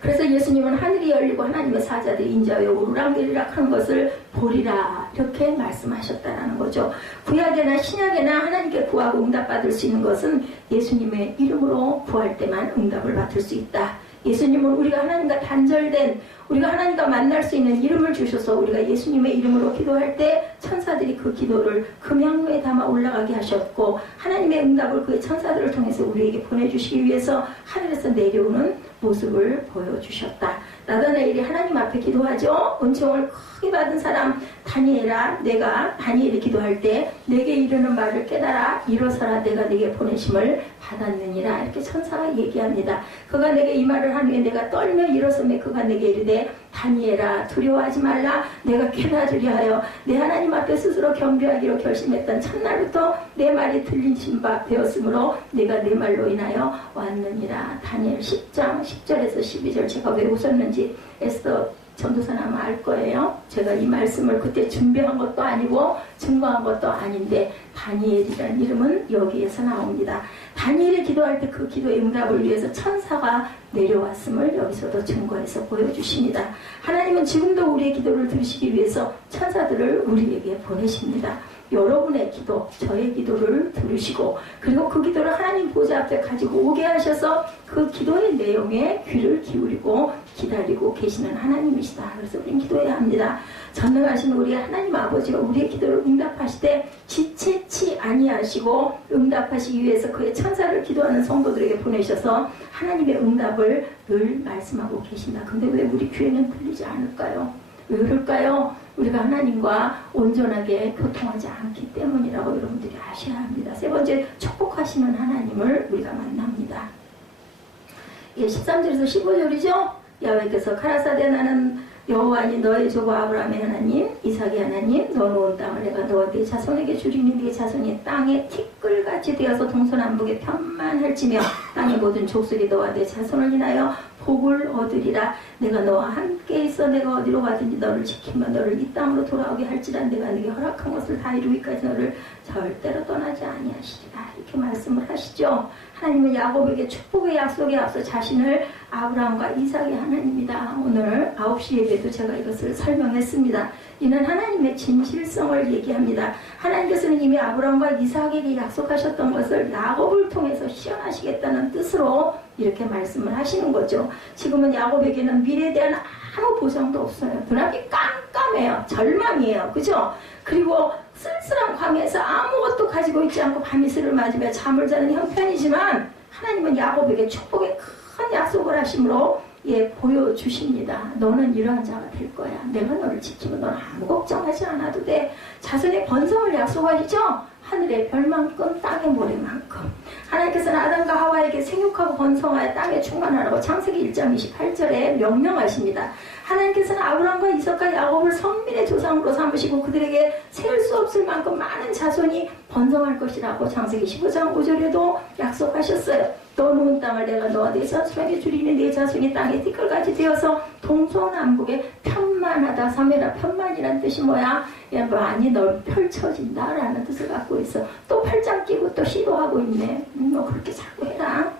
그래서 예수님은 하늘이 열리고 하나님의 사자들이 인자하여 오르락내리락 하는 것을 보리라 이렇게 말씀하셨다라는 거죠. 구약에나 신약에나 하나님께 구하고 응답받을 수 있는 것은 예수님의 이름으로 구할 때만 응답을 받을 수 있다. 예수님은 우리가 하나님과 단절된 우리가 하나님과 만날 수 있는 이름을 주셔서 우리가 예수님의 이름으로 기도할 때 천사들이 그 기도를 금양로에 담아 올라가게 하셨고 하나님의 응답을 그 천사들을 통해서 우리에게 보내주시기 위해서 하늘에서 내려오는 모습을 보여주셨다. 나다나엘이 하나님 앞에 기도하죠. 은총을 크게 받은 사람 다니엘아 내가 다니엘이 기도할 때 내게 이르는 말을 깨달아 일어서라 내가 내게 보내심을 받았느니라 이렇게 천사가 얘기합니다. 그가 내게 이 말을 한 후에 내가 떨며 일어서매 그가 내게 이르되 다니엘아 두려워하지 말라 내가 깨달으려 하여 내 하나님 앞에 스스로 겸비하기로 결심했던 첫날부터 내 말이 들리신 바 되었으므로 내가 내 말로 인하여 왔느니라. 다니엘 10장 10절에서 12절 제가 왜 웃었는지 에스더 전도사는 아마 알 거예요. 제가 이 말씀을 그때 준비한 것도 아니고 증거한 것도 아닌데 다니엘이라는 이름은 여기에서 나옵니다. 다니엘이 기도할 때 그 기도의 응답을 위해서 천사가 내려왔음을 여기서도 증거해서 보여주십니다. 하나님은 지금도 우리의 기도를 들으시기 위해서 천사들을 우리에게 보내십니다. 여러분의 기도, 저의 기도를 들으시고 그리고 그 기도를 하나님 보좌 앞에 가지고 오게 하셔서 그 기도의 내용에 귀를 기울이고 기다리고 계시는 하나님이시다. 그래서 우리는 기도해야 합니다. 전능하신 우리 하나님 아버지가 우리의 기도를 응답하시되 지체치 아니하시고 응답하시기 위해서 그의 천사를 기도하는 성도들에게 보내셔서 하나님의 응답을 늘 말씀하고 계신다. 근데 왜 우리 귀에는 들리지 않을까요? 왜 그럴까요? 우리가 하나님과 온전하게 교통하지 않기 때문이라고 여러분들이 아셔야 합니다. 세 번째, 축복하시는 하나님을 우리가 만납니다. 13절에서 15절이죠. 야훼께서 가라사대 나는 여호와니 너의 조부 아브라함의 하나님 이삭의 하나님 너 놓은 땅을 내가 너와 네 자손에게 주리니 네 자손이 땅에 티끌같이 되어서 동서남북에 편만할지며 땅의 모든 족속이 너와 네 자손을 인하여 복을 얻으리라. 내가 너와 함께 있어 내가 어디로 가든지 너를 지키며 너를 이 땅으로 돌아오게 할지라. 내가 네게 허락한 것을 다 이루기까지 너를 절대로 떠나지 아니하시리라. 이렇게 말씀을 하시죠. 하나님은 야곱에게 축복의 약속에 앞서 자신을 아브라함과 이삭의 하나님이다. 오늘 9시 예배도 제가 이것을 설명했습니다. 이는 하나님의 진실성을 얘기합니다. 하나님께서는 이미 아브라함과 이삭에게 약속하셨던 것을 야곱을 통해서 시현하시겠다는 뜻으로 이렇게 말씀을 하시는 거죠. 지금은 야곱에게는 미래에 대한 아무 보장도 없어요. 눈앞이 깜깜해요. 절망이에요. 그죠? 그리고 쓸쓸한 광야에서 아무것도 가지고 있지 않고 밤이슬을 맞으며 잠을 자는 형편이지만 하나님은 야곱에게 축복의 큰 약속을 하심으로 보여주십니다. 너는 이러한 자가 될 거야. 내가 너를 지키면 너는 아무 걱정하지 않아도 돼. 자손의 번성을 약속하시죠? 하늘의 별만큼 땅의 모래만큼. 하나님께서는 아담과 하와에게 생육하고 번성하여 땅에 충만하라고 창세기 1장 28절에 명령하십니다. 하나님께서는 아브라함과 이삭과 야곱을 선민의 조상으로 삼으시고 그들에게 셀 수 없을 만큼 많은 자손이 번성할 것이라고 창세기 15장 5절에도 약속하셨어요. 너 놓은 땅을 내가 너와 네 자손에게 주리니 네 자손이 땅에 티끌같이 되어서 동서남북에 편만하다. 사메라 편만이란 뜻이 뭐야? 많이 널 펼쳐진다라는 뜻을 갖고 있어. 또 팔짱 끼고 또 시도하고 있네. 너 그렇게 자꾸 해라.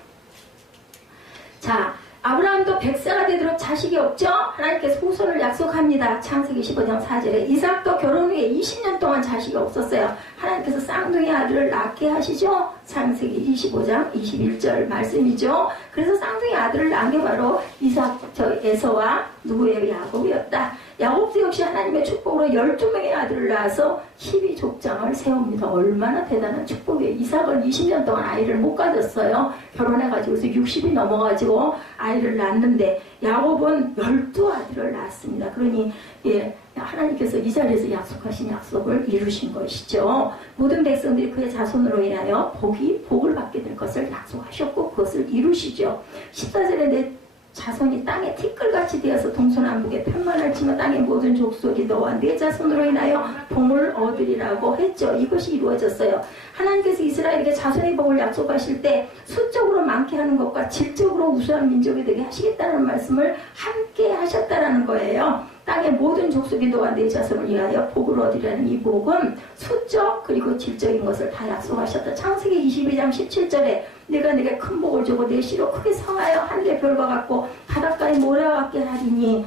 자, 아브라함도 100세가 되도록 자식이 없죠? 하나님께서 후손을 약속합니다. 창세기 15장 4절에 이삭도 결혼 후에 20년 동안 자식이 없었어요. 하나님께서 쌍둥이 아들을 낳게 하시죠? 창세기 25장 21절 말씀이죠. 그래서 쌍둥이 아들을 낳은 게 바로 에서와 누구예요? 야곱이었다. 야곱도 역시 하나님의 축복으로 12명의 아들을 낳아서 12족장을 세웁니다. 얼마나 대단한 축복이에요. 이삭은 20년 동안 아이를 못 가졌어요. 결혼해가지고서 60이 넘어가지고 아이를 낳는데 야곱은 12아들을 낳았습니다. 그러니 하나님께서 이 자리에서 약속하신 약속을 이루신 것이죠. 모든 백성들이 그의 자손으로 인하여 복을 받게 될 것을 약속하셨고 그것을 이루시죠. 14절에 내 자손이 땅에 티끌같이 되어서 동서남북에 편만을 치며 땅의 모든 족속이 너와 네 자손으로 인하여 복을 얻으리라고 했죠. 이것이 이루어졌어요. 하나님께서 이스라엘에게 자손의 복을 약속하실 때 수적으로 많게 하는 것과 질적으로 우수한 민족이 되게 하시겠다는 말씀을 함께 하셨다라는 거예요. 땅의 모든 족속이 너와 네 자손을 위하여 복을 얻으리라는 이 복은 수적 그리고 질적인 것을 다 약속하셨다. 창세기 22장 17절에 내가 내게 큰 복을 주고 내 씨로 크게 성하여 하늘의 별과 같고 바닷가의 모래와 같게 하리니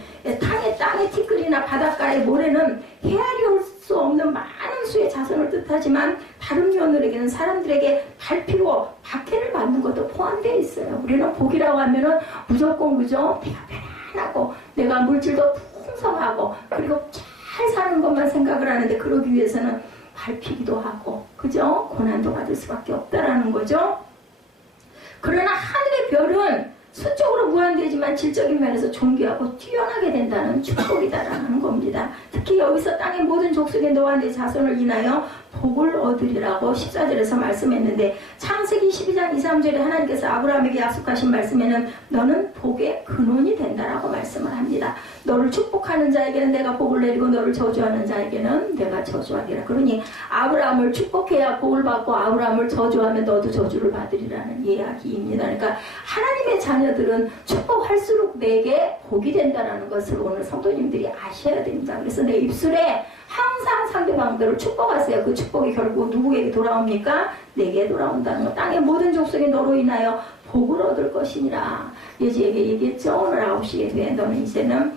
땅의 티끌이나 바닷가의 모래는 헤아릴 수 없는 많은 수의 자손을 뜻하지만 다른 면으로는 사람들에게 밟히고 박해를 받는 것도 포함되어 있어요. 우리는 복이라고 하면은 무조건 그죠? 내가 편안하고 내가 물질도 풍성하고 그리고 잘 사는 것만 생각을 하는데 그러기 위해서는 밟히기도 하고 그죠? 고난도 받을 수밖에 없다라는 거죠. 그러나 하늘의 별은 수적으로 무한되지만 질적인 면에서 존귀하고 뛰어나게 된다는 축복이다라는 겁니다. 특히 여기서 땅의 모든 족속의 너와 내 자손을 인하여 복을 얻으리라고 14절에서 말씀했는데 창세기 12장 2, 3절에 하나님께서 아브라함에게 약속하신 말씀에는 너는 복의 근원이 된다라고 말씀을 합니다. 너를 축복하는 자에게는 내가 복을 내리고 너를 저주하는 자에게는 내가 저주하리라. 그러니 아브라함을 축복해야 복을 받고 아브라함을 저주하면 너도 저주를 받으리라는 이야기입니다. 그러니까 하나님의 자녀들은 축복할수록 내게 복이 된다는 것을 오늘 성도님들이 아셔야 됩니다. 그래서 내 입술에 항상 상대방들을 축복하세요. 그 축복이 결국 누구에게 돌아옵니까? 내게 돌아온다는 것. 땅의 모든 족속이 너로 인하여 복을 얻을 것이니라. 예지에게 얘기했죠. 오늘 9시에 돼. 너는 이제는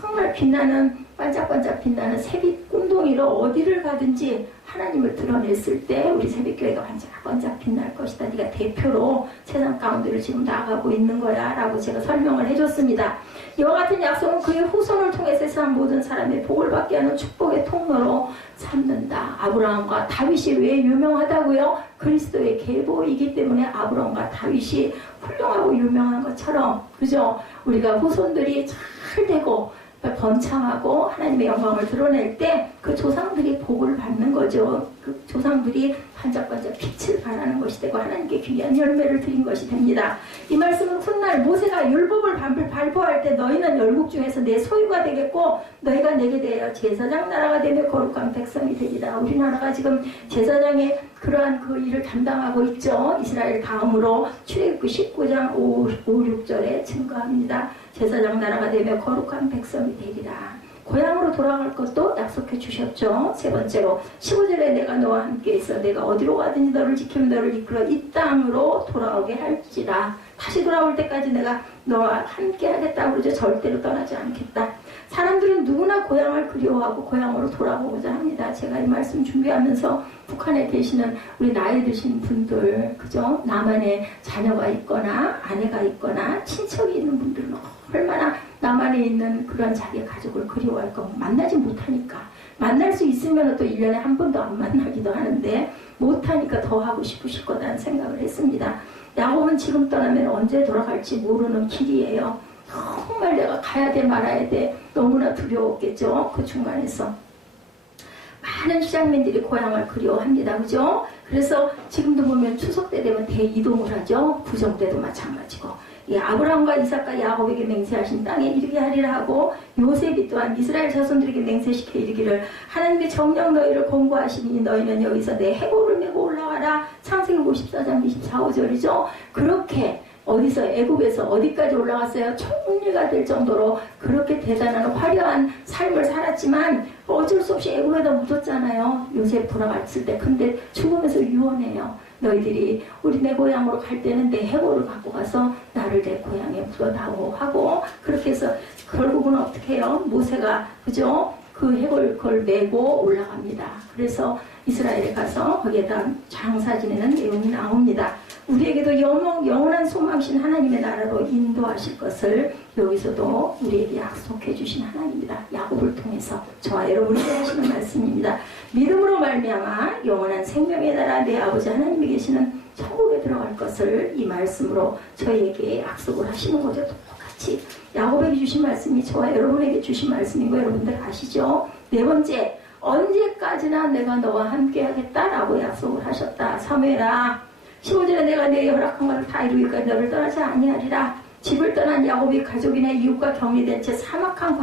정말 빛나는 반짝반짝 빛나는 새빛 꿈동이로 어디를 가든지 하나님을 드러냈을 때 우리 새빛교회가 반짝반짝 빛날 것이다. 네가 대표로 세상 가운데를 지금 나아가고 있는 거야 라고 제가 설명을 해줬습니다. 이와 같은 약속은 그의 후손을 통해 세상 모든 사람의 복을 받게 하는 축복의 통로로 삼는다. 아브라함과 다윗이 왜 유명하다고요? 그리스도의 계보이기 때문에 아브라함과 다윗이 훌륭하고 유명한 것처럼 그죠? 우리가 후손들이 잘 되고 번창하고 하나님의 영광을 드러낼 때 그 조상들이 복을 받는 거죠. 그 조상들이 반짝반짝 빛을 발하는 것이 되고 하나님께 귀한 열매를 드린 것이 됩니다. 이 말씀은 훗날 모세가 율법을 발표할 때 너희는 열국 중에서 내 소유가 되겠고 너희가 내게 대하여 제사장 나라가 되며 거룩한 백성이 되리라. 우리나라가 지금 제사장의 그러한 그 일을 담당하고 있죠. 이스라엘 다음으로 출애굽기 19장 5, 6절에 증거합니다. 제사장 나라가 되며 거룩한 백성이 되리라. 고향으로 돌아갈 것도 약속해 주셨죠. 세 번째로 15절에 내가 너와 함께 있어 내가 어디로 가든지 너를 지키며 너를 이끌어 이 땅으로 돌아오게 할지라. 다시 돌아올 때까지 내가 너와 함께 하겠다고 그러죠. 절대로 떠나지 않겠다. 사람들은 누구나 고향을 그리워하고 고향으로 돌아오고자 합니다. 제가 이 말씀 준비하면서 북한에 계시는 우리 나이 드신 분들 그죠? 남한에 자녀가 있거나 아내가 있거나 친척이 있는 분들은 얼마나 남한에 있는 그런 자기의 가족을 그리워할까. 만나지 못하니까. 만날 수 있으면 또 1년에 한 번도 안 만나기도 하는데 못하니까 더 하고 싶으실 거라는 생각을 했습니다. 야곱은 지금 떠나면 언제 돌아갈지 모르는 길이에요. 정말 내가 가야 돼 말아야 돼 너무나 두려웠겠죠. 그 중간에서 많은 시장민들이 고향을 그리워합니다. 그죠? 그래서 지금도 보면 추석 때 되면 대이동을 하죠. 구정 때도 마찬가지고 아브라함과 이삭과 야곱에게 맹세하신 땅에 이르게 하리라 하고 요셉이 또한 이스라엘 자손들에게 맹세시켜 이르기를 하나님의 정령 너희를 공고하시니 너희는 여기서 내 해골을 메고 올라와라. 창세기 54장 24, 5절이죠. 그렇게 어디서 애굽에서 어디까지 올라갔어요? 총리가 될 정도로 그렇게 대단한 화려한 삶을 살았지만 어쩔 수 없이 애굽에다 묻었잖아요. 요셉 돌아갔을 때. 근데 죽으면서 유언해요. 너희들이 우리 내 고향으로 갈 때는 내 해골을 갖고 가서 나를 내 고향에 묻어다오 하고 그렇게 해서 결국은 어떻게 해요? 모세가 그죠? 그 해골 그걸 메고 올라갑니다. 그래서 이스라엘에 가서 거기에다 장사 지내는 내용이 나옵니다. 우리에게도 영원한 소망신 하나님의 나라로 인도하실 것을 여기서도 우리에게 약속해 주신 하나님입니다. 야곱을 통해서 저와 여러분에게 하시는 말씀입니다. 믿음으로 말미암아 영원한 생명의 나라 내 아버지 하나님이 계시는 천국에 들어갈 것을 이 말씀으로 저희에게 약속을 하시는 거죠. 똑같이 야곱에게 주신 말씀이 저와 여러분에게 주신 말씀인 거 여러분들 아시죠? 네 번째, 언제까지나 내가 너와 함께 하겠다라고 약속을 하셨다. 사무엘아 15절에 내가 내 허락한 것을 다 이루기까지 너를 떠나지 아니하리라. 집을 떠난 야곱이 가족이나 이웃과 격리된 채 삭막한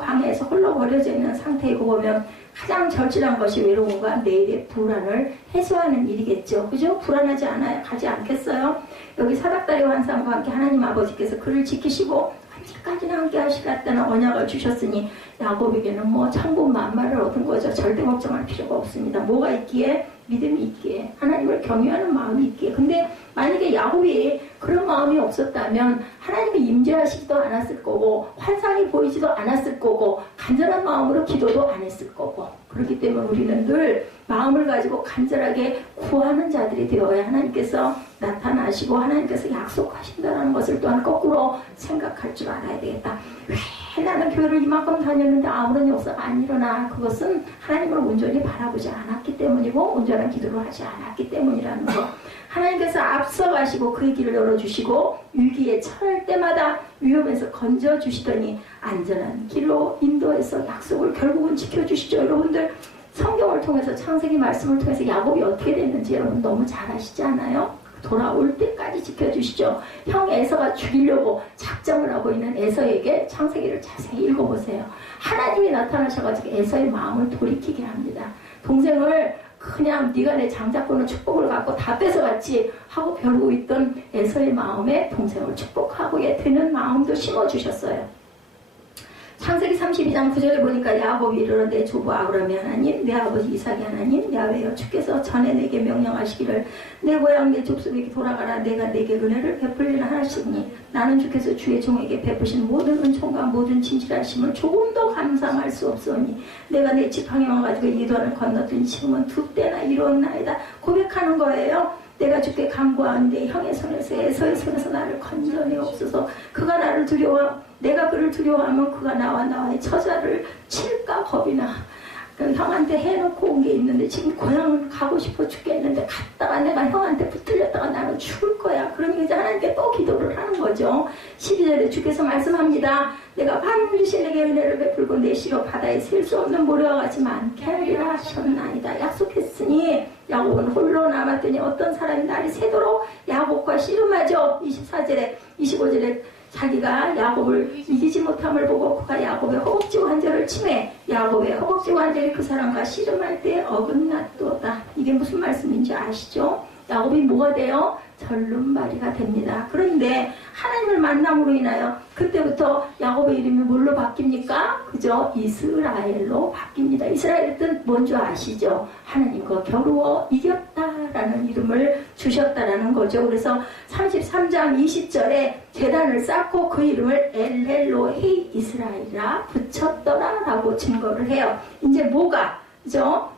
광야에서 홀로 버려져 있는 상태이고 보면 가장 절실한 것이 외로움과 내일의 불안을 해소하는 일이겠죠. 그죠? 불안하지 않아요? 가지 않겠어요? 여기 사닥다리 환상과 함께 하나님 아버지께서 그를 지키시고 언제까지나 함께 하시겠다는 언약을 주셨으니 야곱에게는 뭐 천군만마를 얻은 거죠. 절대 걱정할 필요가 없습니다. 뭐가 있기에? 믿음이 있기에, 하나님을 경외하는 마음이 있기에. 근데 만약에 야곱이 그런 마음이 없었다면 하나님이 임재하시지도 않았을 거고 환상이 보이지도 않았을 거고 간절한 마음으로 기도도 안 했을 거고. 그렇기 때문에 우리는 늘 마음을 가지고 간절하게 구하는 자들이 되어야 하나님께서 나타나시고 하나님께서 약속하신다는 것을 또한 거꾸로 생각할 줄 알아야 되겠다. 왜 나는 교회를 이만큼 다녔는데 아무런 역사가 안 일어나? 그것은 하나님을 온전히 바라보지 않았기 때문이고 온전한 기도를 하지 않았기 때문이라는 것. 하나님께서 앞서가시고 그의 길을 열어주시고 위기에 처할 때마다 위험에서 건져주시더니 안전한 길로 인도해서 약속을 결국은 지켜주시죠. 여러분들 성경을 통해서 창세기 말씀을 통해서 야곱이 어떻게 됐는지 여러분 너무 잘 아시지 않아요? 돌아올 때까지 지켜주시죠. 형 에서가 죽이려고 작정을 하고 있는 에서에게 창세기를 자세히 읽어보세요. 하나님이 나타나셔가지고 에서의 마음을 돌이키게 합니다. 동생을 그냥 네가 내 장자권의 축복을 갖고 다 뺏어갔지 하고 벼르고 있던 에서의 마음에 동생을 축복하고에 되는 마음도 심어주셨어요. 창세기 32장 9절에 보니까 야곱이 이르러 내 조부 아브라함의 하나님 내 아버지 이삭의 하나님 야훼여 주께서 전에 내게 명령하시기를 내 고향 내 족속에게 돌아가라 내가 내게 은혜를 베풀리라 하시니 나는 주께서 주의 종에게 베푸신 모든 은총과 모든 진실하심을 조금도 감상할 수 없으니 내가 내 지팡이 와가지고 이도를 건너더니 지금은 두 때나 이루었나이다 고백하는 거예요. 내가 주께 간구하는데 형의 손에서 에서의 손에서 나를 건져내옵소서. 그가 나를 내가 그를 두려워하면 그가 나와의 처자를 칠까 겁이 나. 형한테 해놓고 온 게 있는데 지금 고향을 가고 싶어 죽겠는데 갔다가 내가 형한테 붙들렸다가 나는 죽을 거야. 그러니까 이제 하나님께 또 기도를 하는 거죠. 12절에 주께서 말씀합니다. 내가 반드시 내게 은혜를 베풀고 내 씨로 바다에 셀 수 없는 모래와 같이 많게 하리라 하셨나이다. 약속했으니 야곱은 홀로 남았더니 어떤 사람이 날이 새도록 야곱과 씨름하죠. 24절에 25절에 자기가 야곱을 이기지 못함을 보고 그가 야곱의 허벅지 관절을 치매 야곱의 허벅지 관절이 그 사람과 씨름할 때 어긋났도다. 이게 무슨 말씀인지 아시죠? 야곱이 뭐가 돼요? 절름발이가 됩니다. 그런데 하나님을 만남으로 인하여 그때부터 야곱의 이름이 뭘로 바뀝니까? 그죠? 이스라엘로 바뀝니다. 이스라엘의 뜻 뭔지 아시죠? 하나님과 겨루어 이겼다라는 이름을 주셨다라는 거죠. 그래서 33장 20절에 제단을 쌓고 그 이름을 엘헬로헤이 이스라엘이라 붙였더라라고 증거를 해요. 이제 뭐가? 그죠?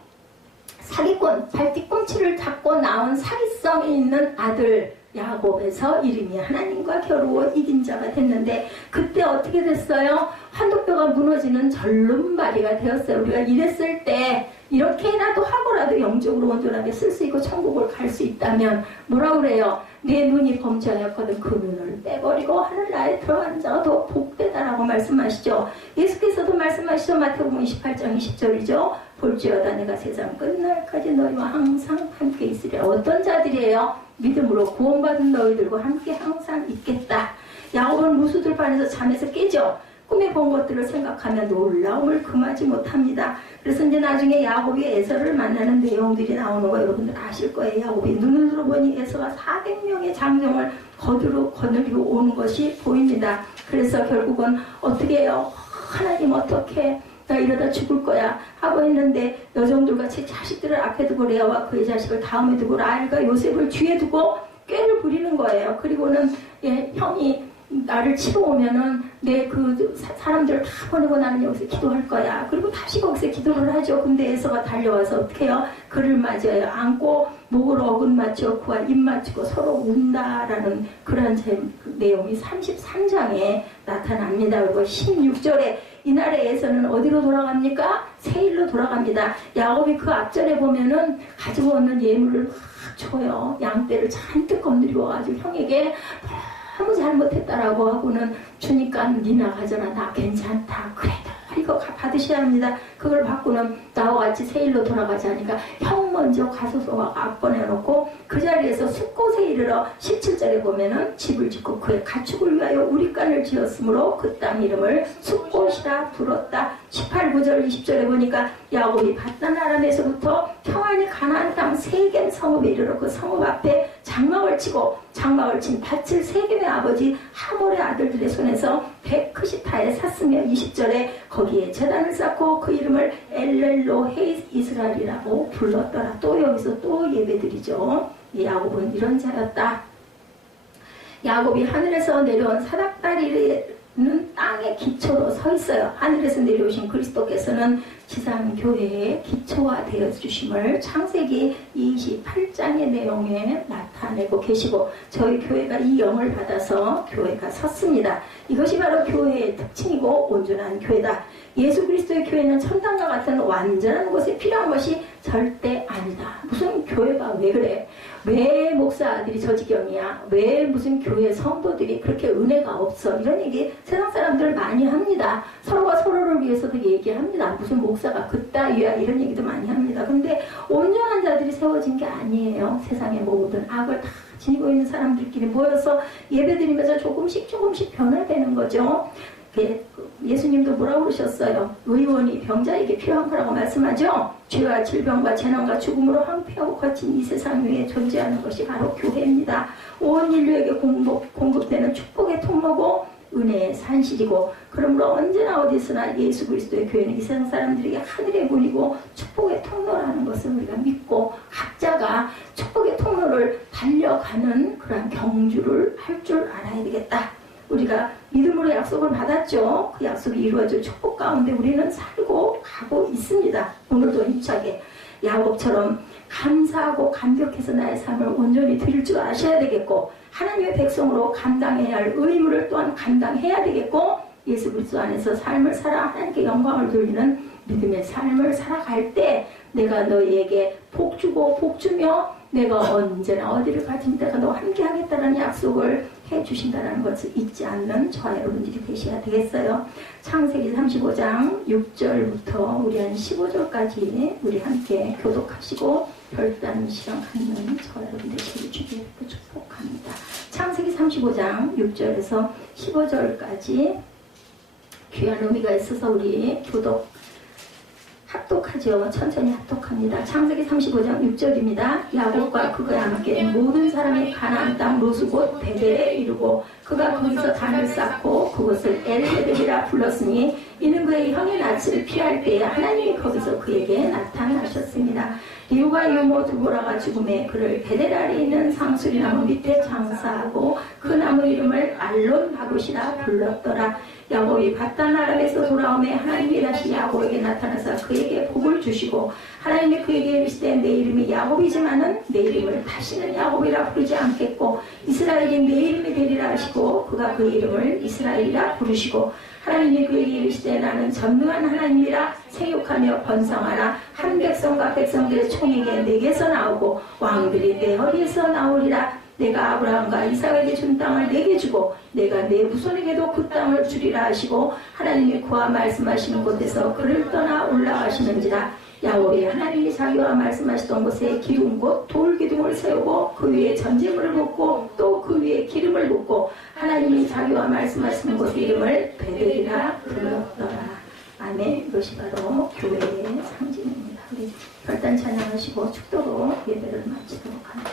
사기꾼, 발뒤꿈치를 잡고 나온 사기성이 있는 아들 야곱에서 이름이 하나님과 겨루어 이긴 자가 됐는데 그때 어떻게 됐어요? 환도뼈가 무너지는 절름발이가 되었어요. 우리가 이랬을 때 이렇게라도 하고라도 영적으로 온전하게 쓸 수 있고 천국을 갈 수 있다면 뭐라 그래요? 내 눈이 범죄하였거든 그 눈을 빼버리고 하늘나라에 들어가는 자가 더 복되다라고 말씀하시죠. 예수께서도 말씀하시죠. 마태복음 28장 20절이죠. 볼지어다 내가 세상 끝날까지 너희와 항상 함께 있으리라. 어떤 자들이에요? 믿음으로 구원받은 너희들과 함께 항상 있겠다. 야곱은 무수들반에서 잠에서 깨죠. 꿈에 본 것들을 생각하며 놀라움을 금하지 못합니다. 그래서 이제 나중에 야곱이 에서를 만나는 내용들이 나오는 거 여러분들 아실 거예요. 야곱이 눈으로 보니 에서가 400명의 장정을 거느리고 오는 것이 보입니다. 그래서 결국은 어떻게 해요? 하나님 어떻게 나 이러다 죽을 거야 하고 했는데 여종들과 제 자식들을 앞에 두고 레아와 그의 자식을 다음에 두고 라헬과 요셉을 뒤에 두고 꾀를 부리는 거예요. 그리고는 형이 나를 치러 오면은 내 그 사람들을 다 보내고 나는 여기서 기도할 거야. 그리고 다시 거기서 기도를 하죠. 근데 에서가 달려와서 어떻게 해요? 그를 맞아요. 안고 목을 어긋 맞춰 그와 입 맞추고 서로 운다라는 그런 내용이 33장에 나타납니다. 그리고 16절에 이날의 에서는 어디로 돌아갑니까? 세일로 돌아갑니다. 야곱이 그 앞절에 보면은 가지고 오는 예물을 막 줘요. 양떼를 잔뜩 건드리고 가지고 형에게 너무 잘못했다라고 하고는 주니까 니나 가져라. 나 괜찮다. 그래도 이거 받으셔야 합니다. 그걸 받고는 나와 같이 세일로 돌아가자니까 형 먼저 가소서가 앞보내놓고 그 자리에서 숫곳에 이르러 17절에 보면은 집을 짓고 그의 가축을 위하여 우리간을 지었으므로 그 땅 이름을 숫곳이라 불렀다. 18, 9절, 20절에 보니까 야곱이 밧단 아람에서부터 평안히 가나안 땅 세겜 성읍에 이르러 그 성읍 앞에 장막을 치고 장막을 친 밭을 세겜의 아버지 하몰의 아들들의 손에서 베크시타에 샀으며 20절에 거기에 제단을 쌓고 그 이름을 엘렐로헤 이스라엘이라고 불렀더라. 또 여기서 또 예배드리죠. 야곱은 이런 자였다. 야곱이 하늘에서 내려온 사닥다리는 땅의 기초로 서 있어요. 하늘에서 내려오신 그리스도께서는 지상교회의 기초가 되어 주심을 창세기 28장의 내용에 나타내고 계시고 저희 교회가 이 영을 받아서 교회가 섰습니다. 이것이 바로 교회의 특징이고 온전한 교회다. 예수 그리스도의 교회는 천당과 같은 완전한 곳에 필요한 것이 절대 아니다. 무슨 교회가 왜 그래? 왜 목사들이 저 지경이야? 왜 무슨 교회 성도들이 그렇게 은혜가 없어? 이런 얘기 세상 사람들 많이 합니다. 서로가 서로를 위해서도 얘기합니다. 무슨 목사가 그따위야 이런 얘기도 많이 합니다. 근데 온전한 자들이 세워진 게 아니에요. 세상의 모든 악을 다 지니고 있는 사람들끼리 모여서 예배드리면서 조금씩 변화되는 거죠. 예수님도 뭐라고 그러셨어요? 의원이 병자에게 필요한 거라고 말씀하죠. 죄와 질병과 재난과 죽음으로 황폐하고 거친 이 세상 위에 존재하는 것이 바로 교회입니다. 온 인류에게 공급되는 축복의 통로고 은혜의 산실이고 그러므로 언제나 어디서나 예수 그리스도의 교회는 이 세상 사람들에게 하늘의 문이고 축복의 통로라는 것을 우리가 믿고 각자가 축복의 통로를 달려가는 그러한 경주를 할 줄 알아야 되겠다. 우리가 믿음으로 약속을 받았죠. 그 약속이 이루어질 축복 가운데 우리는 살고 가고 있습니다. 오늘도 힘차게 야곱처럼 감사하고 감격해서 나의 삶을 온전히 드릴 줄 아셔야 되겠고 하나님의 백성으로 감당해야 할 의무를 또한 감당해야 되겠고 예수 그리스도 안에서 삶을 살아 하나님께 영광을 돌리는 믿음의 삶을 살아갈 때 내가 너희에게 복 주고 복 주며 내가 언제나 어디를 가진 데가 너와 함께 하겠다는 약속을 해주신다는 것을 잊지 않는 저와 여러분들이 되셔야 되겠어요. 창세기 35장 6절부터 우리 한 15절까지 우리 함께 교독하시고 별단 시간 갖는 저와 여러분 되시기를 주님으로 축복합니다. 창세기 35장 6절에서 15절까지 귀한 의미가 있어서 우리 교독 합독하죠. 천천히 합독합니다. 창세기 35장 6절입니다. 야곱과 그가 함께 모든 사람이 가나안 땅 루스 곧 베델에 이르고 그가 거기서 단을 쌓고 그곳을 엘베델이라 불렀으니 이는 그의 형의 낯을 피할 때에 하나님이 거기서 그에게 나타나셨습니다. 리우가 유모 두보라가 죽음에 그를 베델 아래 있는 상수리 나무 밑에 장사하고 그 나무 이름을 알론 바굿이라 불렀더라. 야곱이 밧단 아람에서 돌아오매 하나님이 다시 야곱에게 나타나서 그에게 복을 주시고 하나님이 그에게 이르시되 내 이름이 야곱이지만은 내 이름을 다시는 야곱이라 부르지 않겠고 이스라엘이 내 이름이 되리라 하시고 그가 그 이름을 이스라엘이라 부르시고 하나님이 그에게 이르시되 나는 전능한 하나님이라 생육하며 번성하라. 한 백성과 백성들의 총에게 내게서 나오고 왕들이 내 허리에서 나오리라. 내가 아브라함과 이삭에게 준 땅을 내게 주고 내가 내 후손에게도 그 땅을 주리라 하시고 하나님이 그와 말씀하시는 곳에서 그를 떠나 올라가시는지라. 야곱이 하나님이 자기와 말씀하시던 곳에 기둥 곧 돌기둥을 세우고 그 위에 전제물을 붓고 또 그 위에 기름을 붓고 하나님이 자기와 말씀하시는 곳 이름을 베델이라 불렀더라. 아멘. 이것이 바로 교회의 상징입니다. 우리 별단 찬양하시고 축도로 예배를 마치도록 합니다.